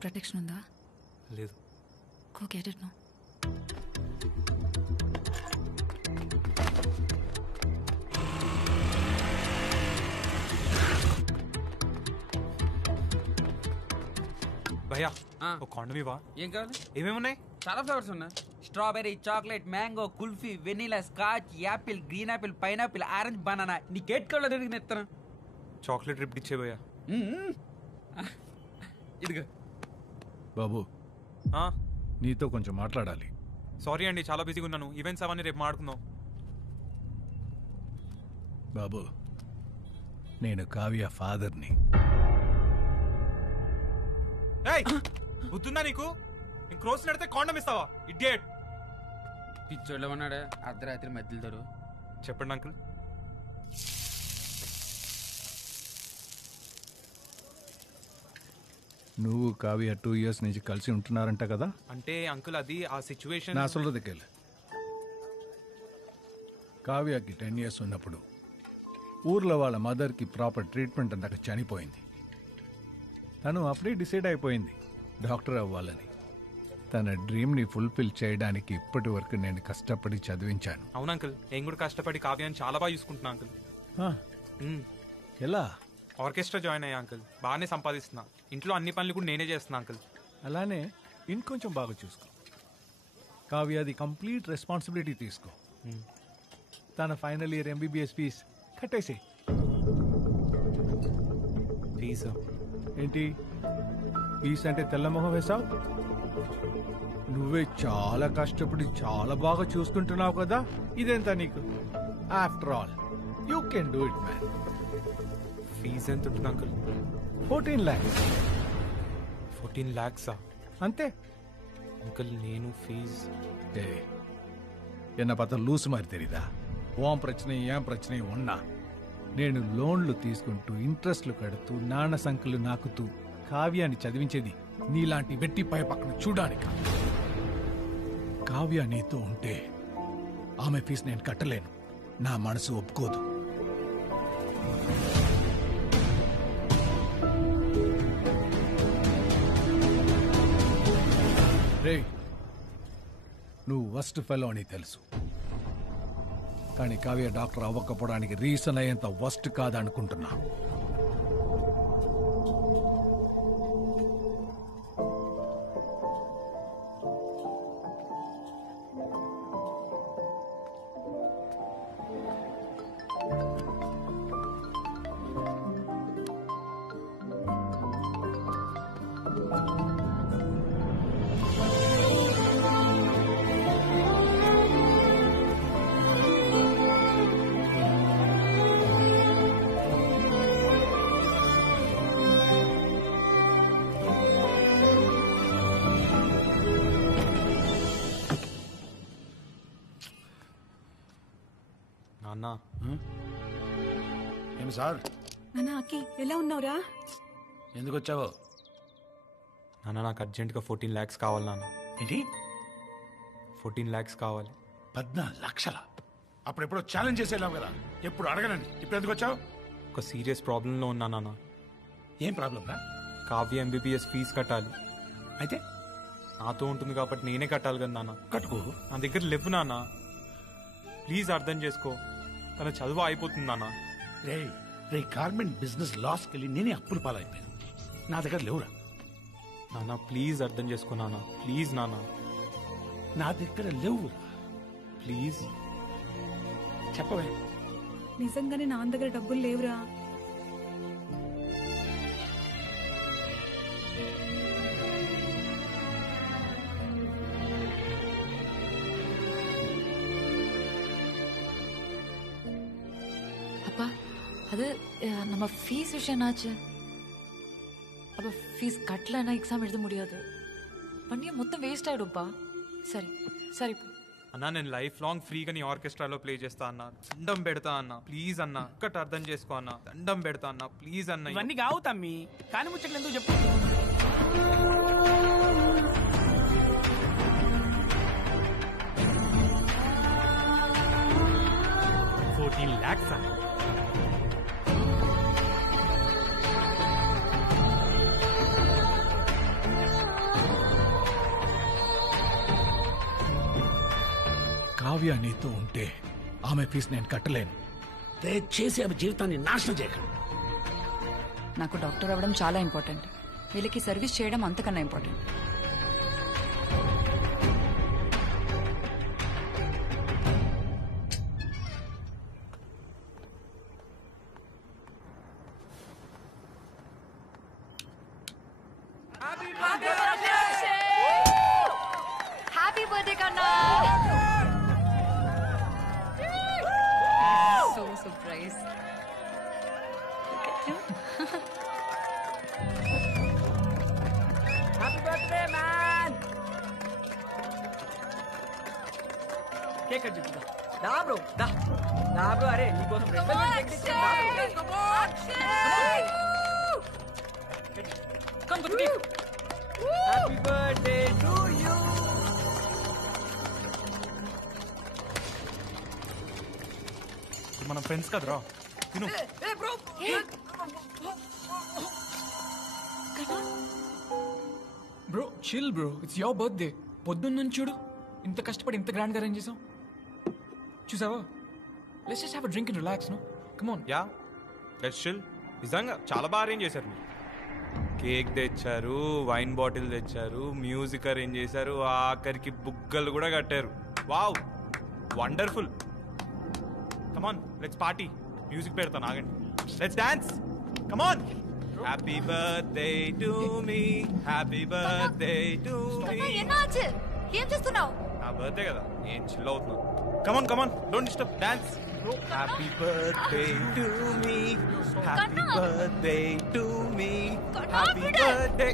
ప్రొటెక్షన్ ఉందా? లేదు. Go get it now. భయ్యా, ఒక కాండమ్ ఇవ్వా? ఏం కావాలి? ఏమేమి ఉన్నాయి? చాలా ఫ్లేవర్స్ ఉన్నాయి. Strawberry, chocolate, mango, kulfi, vanilla, scotch, Apple, green Apple, pineapple, orange, banana. నీ గేట్ కలర్ తిరిగి ఎత్తాను. చాక్లెట్ రిప్ ఇచ్చే భయ్యా. ఇదిగో బాబు, నీతో కొంచెం మాట్లాడాలి. సారీ అండి, చాలా బిజీగా ఉన్నాను. ఈవెంట్స్ అవన్నీ రేపు మాట్లాడుకుందాం. బాబు, నేను కావ్య ఫాదర్ని. గుర్తుందా నీకు? నేను క్రోస్ నడితే కాండమ్ ఇస్తావా? ఇడియట్. పిచ్చోళ్ళు ఉన్నాడే అర్ధరాత్రి మధ్యలో. చెప్పండి అంకుల్. నువ్వు కావ్య 2 years నుంచి కలిసి ఉంటున్నారంట కదా? అంటే అంకుల్, అది ఆ సిచ్యువేషన్. నా సొల్లదికెళ్ళి కావ్యకి 10 years ఉన్నప్పుడు ఊర్లో వాళ్ళ మదర్కి ప్రాపర్ ట్రీట్మెంట్ అందాక చనిపోయింది. తను అప్పుడే డిసైడ్ అయిపోయింది డాక్టర్ అవ్వాలని. తన డ్రీమ్ని ఫుల్ఫిల్ చేయడానికి ఇప్పటి వరకు నేను కష్టపడి చదివించాను. అవును అంకుల్, నేను కూడా కష్టపడి కావ్యాన్ని చాలా బాగా చూసుకుంటున్నా అంకుల్. ఎలా? ఆర్కెస్ట్రా జాయిన్ అయ్యా అంకుల్. బాగానే సంపాదిస్తున్నా. ఇంట్లో అన్ని పనులు కూడా నేనే చేస్తున్నా అంకుల్. అలానే ఇంకొంచెం బాగా చూసుకో. కావ్యాది కంప్లీట్ రెస్పాన్సిబిలిటీ తీసుకో. తన ఫైనల్ ఇయర్ MBBS ఫీజ్ కట్టేసి. ఫీజు ఏంటి? ఫీస్ అంటే తెల్లమొహం వేశావు? నువ్వే చాలా కష్టపడి చాలా బాగా చూసుకుంటున్నావు కదా, ఇదెంత నీకు? After all you can do it man. Fees ఎంత ఉంటుంది అంకుల్? 14 lakhs. 14 lakhs అంతే అంకుల్. నేను ఫీజ్ என்ன பார்த்தா లూసు మరి తెలీదా? ఓం ప్రశ్న ఏం ప్రశ్న ఉన్నా నేను లోన్లు తీసుకుంటూ ఇంట్రెస్ట్లు కడుతూ నాన్న సంఖ్యలు నాకుతూ కావ్యాన్ని చదివించేది నీలాంటి వెట్టి పై పక్కన చూడడానికి. కావ్య నీతో ఉంటే ఆమె ఫీజు నేను కట్టలేను, నా మనసు ఒప్పుకోదు. రే, నువ్వు వర్స్ట్ ఫెలో అని తెలుసు, కానీ కావ్య డాక్టర్ అవ్వకపోవడానికి రీజన్ అయ్యేంత వర్స్ట్ కాదనుకుంటున్నా. నాన్న ఏమి సార్? నాన్న అక్కి ఎలా ఉన్నావురా? ఎందుకు వచ్చావో? నాన్న నాకు అర్జెంట్గా 14 lakhs కావాలి నాన్న. ఏంటి? 14 lakhs కావాలి. 14 లక్షల? అప్పుడెప్పుడో ఛాలెంజ్ చేసేలాం కదా, ఎప్పుడు అడగనండి. ఇప్పుడు ఎందుకు వచ్చావు? ఒక సీరియస్ ప్రాబ్లంలో ఉన్నా నాన్న. ఏం ప్రాబ్లం రా? కావ్య MBBS ఫీజు కట్టాలి. అయితే నాతో ఉంటుంది కాబట్టి నేనే కట్టాలి కదా నాన్న. కట్టుకో. నా దగ్గర లేవు నాన్న, ప్లీజ్ అర్థం చేసుకో. తన చదువు అయిపోతుంది నాన్న. రే గార్మెంట్ బిజినెస్ లాస్కి వెళ్ళి నేనే అప్పులు పాలైపోయాను. నా దగ్గర లేవురా. నాన్న ప్లీజ్ అర్థం చేసుకో నాన్న, ప్లీజ్ నాన్న. నా దగ్గర లేవు. ప్లీజ్ చెప్పవే. నిజంగానే నా దగ్గర డబ్బులు లేవురా. அப்பா அது நம்ம ஃபீஸ் விஷயம் என்னாச்சு? அப்ப ஃபீஸ் கட்டலன்னா எக்ஸாம் எழுத முடியாது. பண்ணிய மொத்தம் வேஸ்ட் ஆயிடும்பா. సరే సరే అన్నా నేను లైఫ్ లాంగ్ ఫ్రీగా నీ ఆర్కెస్ట్రాలో ప్లే చేస్తా అన్న. దండం పెడతా అన్న, ప్లీజ్ అన్న. ఒక్కటి అర్థం చేసుకో అన్న, దండం పెడతా అన్న, ప్లీజ్ అన్న. ఇవన్నీ కావు తమ్మి, కానీ ముచ్చట్లు ఎందుకు చెప్పు. 14 lakhs. కావ్య నీతో ఉంటే ఆమె ఫీజు నేను కట్టలేను. దయచేసి ఆమె జీవితాన్ని నాశనం చేయకండి. నాకు డాక్టర్ అవ్వడం చాలా ఇంపార్టెంట్, వీళ్ళకి సర్వీస్ చేయడం అంతకన్నా ఇంపార్టెంట్. హ్యాపీ బర్త్డే కన్నా. So surprise. Happy birthday man. Cake cut చేద్దాం. దా బ్రో, దా దా బ్రో. అరే నీకోసం కేక్ తెచ్చా. Come to cake. Happy birthday to you. మనం ఫ్రెండ్స్ కదరా, తిను. ఏ bro, bro chill bro, it's your birthday. పొద్దున్న నుంచి చూడు ఇంత కష్టపడి ఇంత గ్రాండ్ గా అరేంజ్ చేసాం. చూసావా? Let's just have a drink and relax. No come on. Yeah let's chill. నిజంగా చాలా బాగా అరేంజ్ చేశారు మీరు. కేక్ తెచ్చారు, వైన్ బాటిల్ తెచ్చారు, మ్యూజిక్ అరేంజ్ చేశారు, ఆఖరికి బుగ్గలు కూడా కట్టారు. Wow, wonderful. Come on let's party. Music పెడతాను, ఆగండి. Let's dance. Come on. Happy birthday to me happy birthday to me. ఎన్నాచు ఏం చేస్తున్నావు? నా బర్త్డే కదా నేను చిల్ అవుతున్నా. Come on come on don't disturb dance. Happy birthday to me happy birthday to me happy birthday.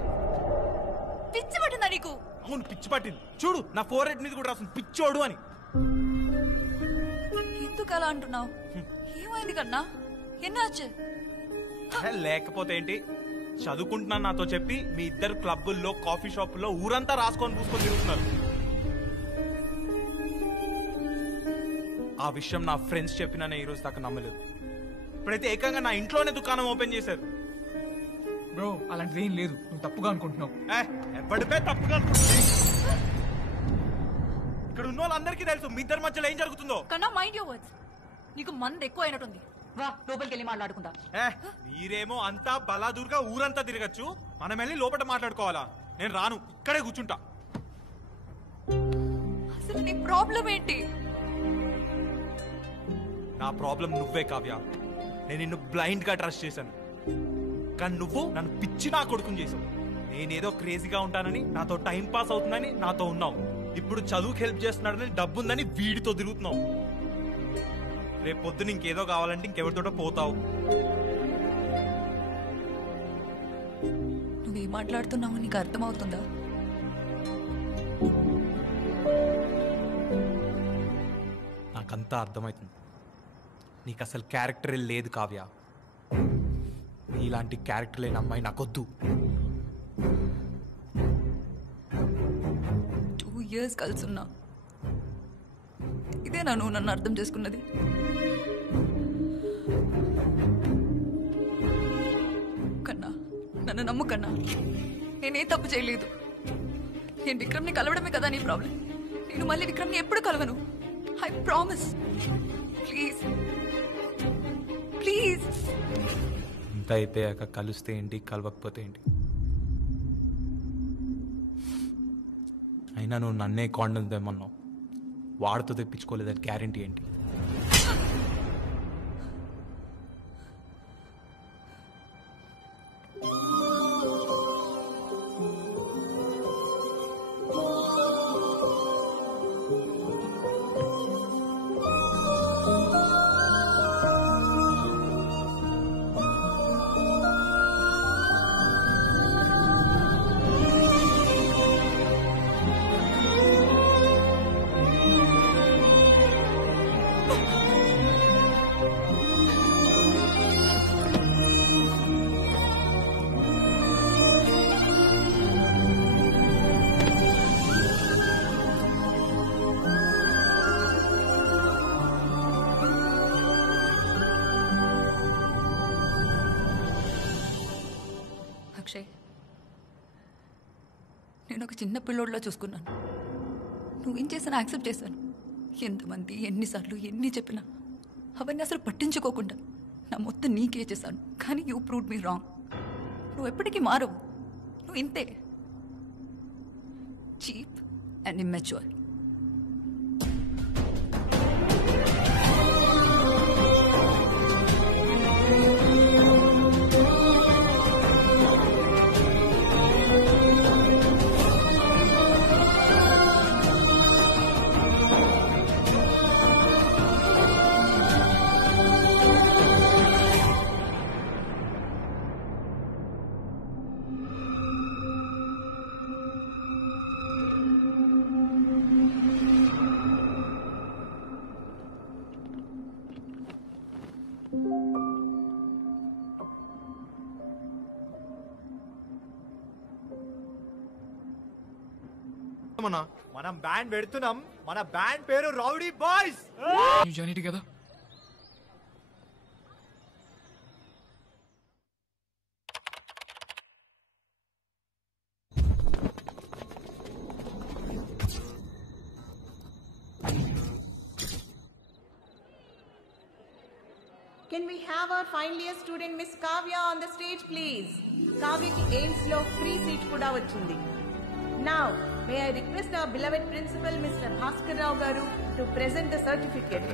పిచ్చి పట్టిందా నీకు? అవును పిచ్చి పట్టింది. చూడు నా ఫోర్హెడ్ మీద కూడా రాస్తుంది పిచ్చోడు అని. ఎందుకు అలా అంటున్నావు? ఏమైంది కన్నా? ఎన్నాచు? లేకపోతే ఏంటి, చదువుకుంటున్నాను నాతో చెప్పి మీ ఇద్దరు క్లబ్బుల్లో కాఫీ షాపుల్లో ఊరంతా రాసుకొని పూసుకొని తిరుగుతున్నారు. ఆ విషయం నా ఫ్రెండ్స్ చెప్పినా నేను ఈ రోజు దాకా నమ్మలేదు. ఇప్పుడైతే ఏకంగా నా ఇంట్లోనే దుకాణం ఓపెన్ చేశారు. బ్రో అలాంటిది ఏం లేదు, నువ్వు తప్పుగా అనుకుంటున్నావు. ఎప్పటిపై తప్పుగా అనుకుంటున్నావు. ఇక్కడ ఉన్న వాళ్ళందరికీ తెలుసు మీ ఇద్దరి మధ్యలో ఏం జరుగుతుందో. కన్నా మైండ్ యువర్ వర్డ్స్. నీకు మంది ఎక్కువ అయినట్టుంది. వా లోపలికి వెళ్ళి మాట్లాడుకుంటా. మీరేమో అంతా బలాదూర్గా ఊరంతా తిరగచ్చు, మనం వెళ్ళి లోపల మాట్లాడుకోవాలా? నేను రాను, ఇక్కడే కూర్చుంటా. అసలు నీ ప్రాబ్లం ఏంటి? నా ప్రాబ్లం నువ్వే కావ్య. నేను నిన్ను బ్లైండ్ గా ట్రస్ట్ చేశాను, కానీ నువ్వు నన్ను పిచ్చి నా కొడుకుని చేసావు. నేనేదో క్రేజీగా ఉంటానని, నాతో టైం పాస్ అవుతుందని నాతో ఉన్నావు. ఇప్పుడు చదువుకి హెల్ప్ చేస్తున్నాడని, డబ్బుందని వీడితో తిరుగుతున్నావు. రేపు పొద్దున ఇంకేదో కావాలంటే ఇంకెవరితోటో పోతావు. నువ్వేం మాట్లాడుతున్నావు నీకు అర్థమవుతుందా? నాకంతా అర్థమవుతుంది. నీకు అసలు క్యారెక్టరే లేదు కావ్య. నీలాంటి క్యారెక్టర్ లేని అమ్మాయి నాకొద్దు. 2 years కలుసున్నా. ఇదేనా నువ్వు నన్ను అర్థం చేసుకున్నది? కన్నా నన్ను నమ్ము కన్నా, నేనే తప్పు చేయలేదు. నేను విక్రమ్ని కలవడమే కదా నీ ప్రాబ్లం. నేను మళ్ళీ విక్రమ్ని ఎప్పుడు కలవను. I promise. Please please. ఇంత అయిపోయాక కలిస్తే ఏంటి, కలవకపోతే ఏంటి? అయినా నువ్వు నన్నే కాండం తెమ్మన్నావు. వాడితో తెప్పించుకోలేదని గ్యారెంటీ ఏంటి? అక్షయ్, నేను ఒక చిన్న పిల్లోడిలో చూసుకున్నాను. నువ్వేం చేసినా యాక్సెప్ట్ చేశాను. ఎంతమంది ఎన్నిసార్లు ఎన్ని చెప్పినా అవన్నీ అసలు పట్టించుకోకుండా నా మొత్తం నీకే చేశాను. కానీ యూ ప్రూవ్డ్ మీ రాంగ్. నువ్వు ఎప్పటికీ మారవు. నువ్వు ఇంతే, చీప్ అండ్ ఇమ్మెచ్యూర్. మనం బ్యాండ్ పెడుతున్నాం. మన బ్యాండ్ పేరు rowdy boys. You join it together? Can we have our final year student Miss Kavya on the stage, please? Kavyaki AIMS lo free seat kuda vachindi. Now, may I request our beloved principal, Mr. Bhaskar Rao Garu, to present the certificate.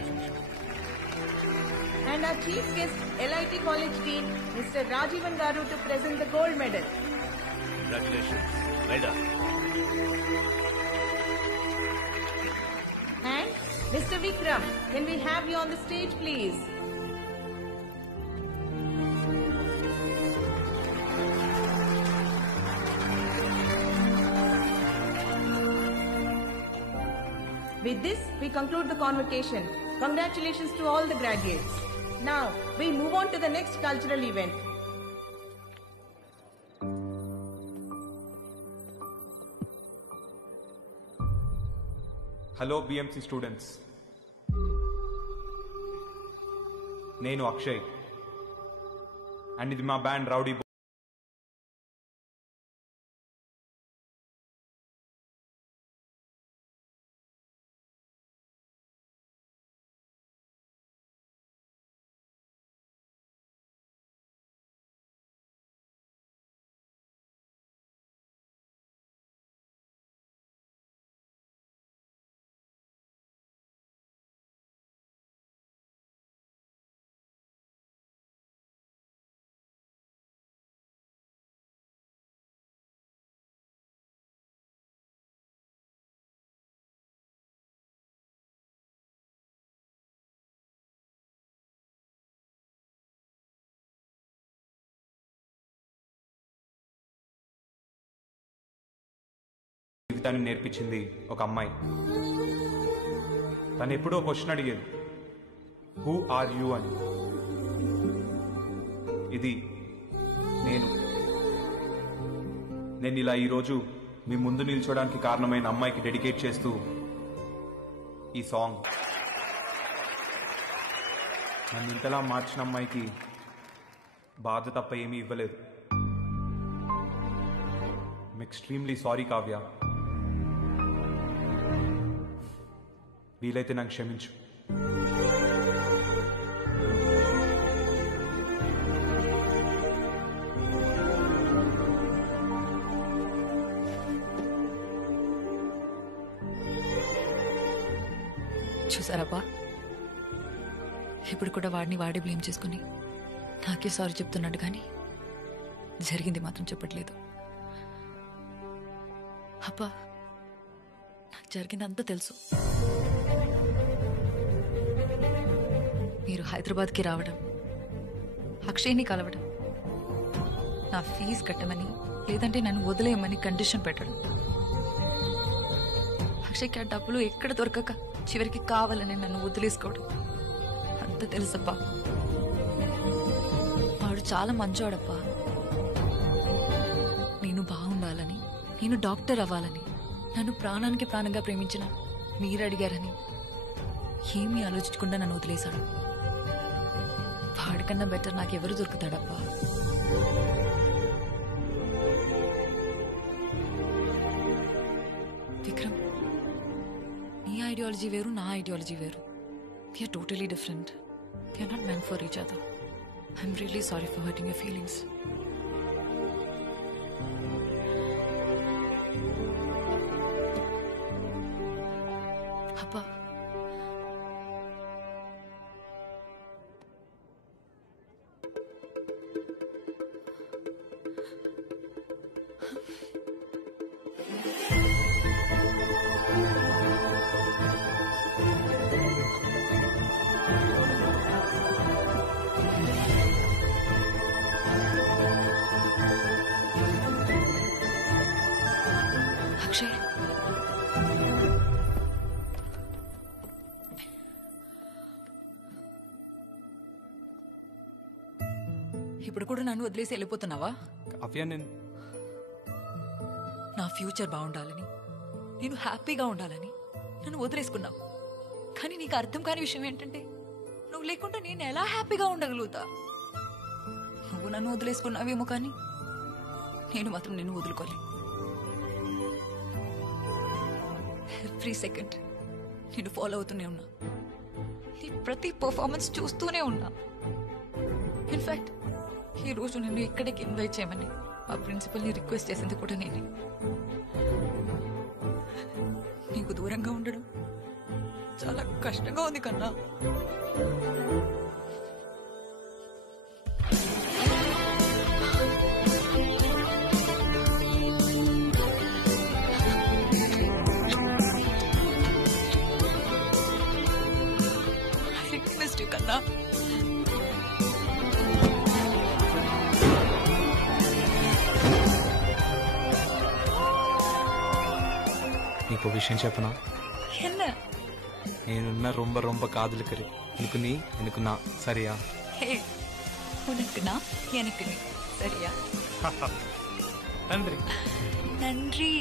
And our chief guest, LIT College Dean, Mr. Rajivan Garu, to present the gold medal. Congratulations. Maida. And Mr. Vikram, can we have you on the stage, please? With this, we conclude the convocation. Congratulations to all the graduates. Now, we move on to the next cultural event. Hello BMC students, నేను అక్షయ్ అండ్ ఇది మా బ్యాండ్ రౌడీ. జీవితాన్ని నేర్పించింది ఒక అమ్మాయి. తను ఎప్పుడో క్వశ్చన్ అడిగేది, హూ ఆర్ యూ అని. ఇది నేను ఇలా ఈరోజు మీ ముందు నిల్చోడానికి కారణమైన అమ్మాయికి డెడికేట్ చేస్తూ ఈ సాంగ్. నన్ను ఇంతలా మార్చిన అమ్మాయికి బాధ తప్ప ఏమీ ఇవ్వలేదు. I'm extremely sorry Kavya. వీలైతే నాకు క్షమించు. చూసారబ్బా, ఇప్పుడు కూడా వాడే బ్లేమ్ చేసుకుని నాకే సారీ చెప్తున్నాడు, కానీ జరిగింది మాత్రం చెప్పట్లేదు. అబ్బా, నాకు జరిగిందంతా తెలుసు. మీరు హైదరాబాద్కి రావడం, అక్షయ్ని కలవడం, నా ఫీజు కట్టమని లేదంటే నన్ను వదిలేయమని కండిషన్ పెట్టడం, అక్షయ్కి ఆ డబ్బులు ఎక్కడ దొరకక చివరికి కావాలని నన్ను వదిలేసుకోవడం అంత తెలుసప్పా. వాడు చాలా మంచోడప్పా. నేను బాగుండాలని, నేను డాక్టర్ అవ్వాలని, నన్ను ప్రాణానికి ప్రాణంగా ప్రేమించిన మీరు అడిగారని ఏమీ ఆలోచించకుండా నన్ను వదిలేశాడు. వాడికన్నా బెటర్ నాకెవరు దొరుకుతాడప్పా. విక్రమ్, నీ ఐడియాలజీ వేరు, నా ఐడియాలజీ వేరు. We are totally different. We are not meant for each other. I'm really sorry for hurting your feelings. అబ్బా, అక్షయ్, ఇప్పుడు కూడా నన్ను వదిలేసి వెళ్ళిపోతున్నావా? నా ఫ్యూచర్ బాగుండాలని, నేను హ్యాపీగా ఉండాలని నన్ను వదిలేసుకున్నావు. కానీ నీకు అర్థం కాని విషయం ఏంటంటే, నువ్వు లేకుండా నేను ఎలా హ్యాపీగా ఉండగలుగుతా? నువ్వు నన్ను వదిలేసుకున్నావేమో, కానీ నేను మాత్రం నిన్ను వదులుకోలే. ఎవ్రీ సెకండ్ నేను ఫాలో అవుతూనే ఉన్నా. నీ ప్రతి పర్ఫార్మెన్స్ చూస్తూనే ఉన్నా. ఇన్ఫాక్ట్ ఈ రోజు నిన్ను ఇక్కడికి ఇన్వైట్ చేయమని మా ప్రిన్సిపల్ని రిక్వెస్ట్ చేసింది కూడా నేనే. నీకు దూరంగా ఉండడం చాలా కష్టంగా ఉంది కన్నా. రిక్వెస్ట్ కన్నా. నీకు విషయం చెప్పనా? என்ன? నేనున్న రొంబ రొంబ కాదులు எனக்கு நான் சரியா? హే, உனக்கு நான் எனக்கு நீ சரியா? நன்றி. நன்றி.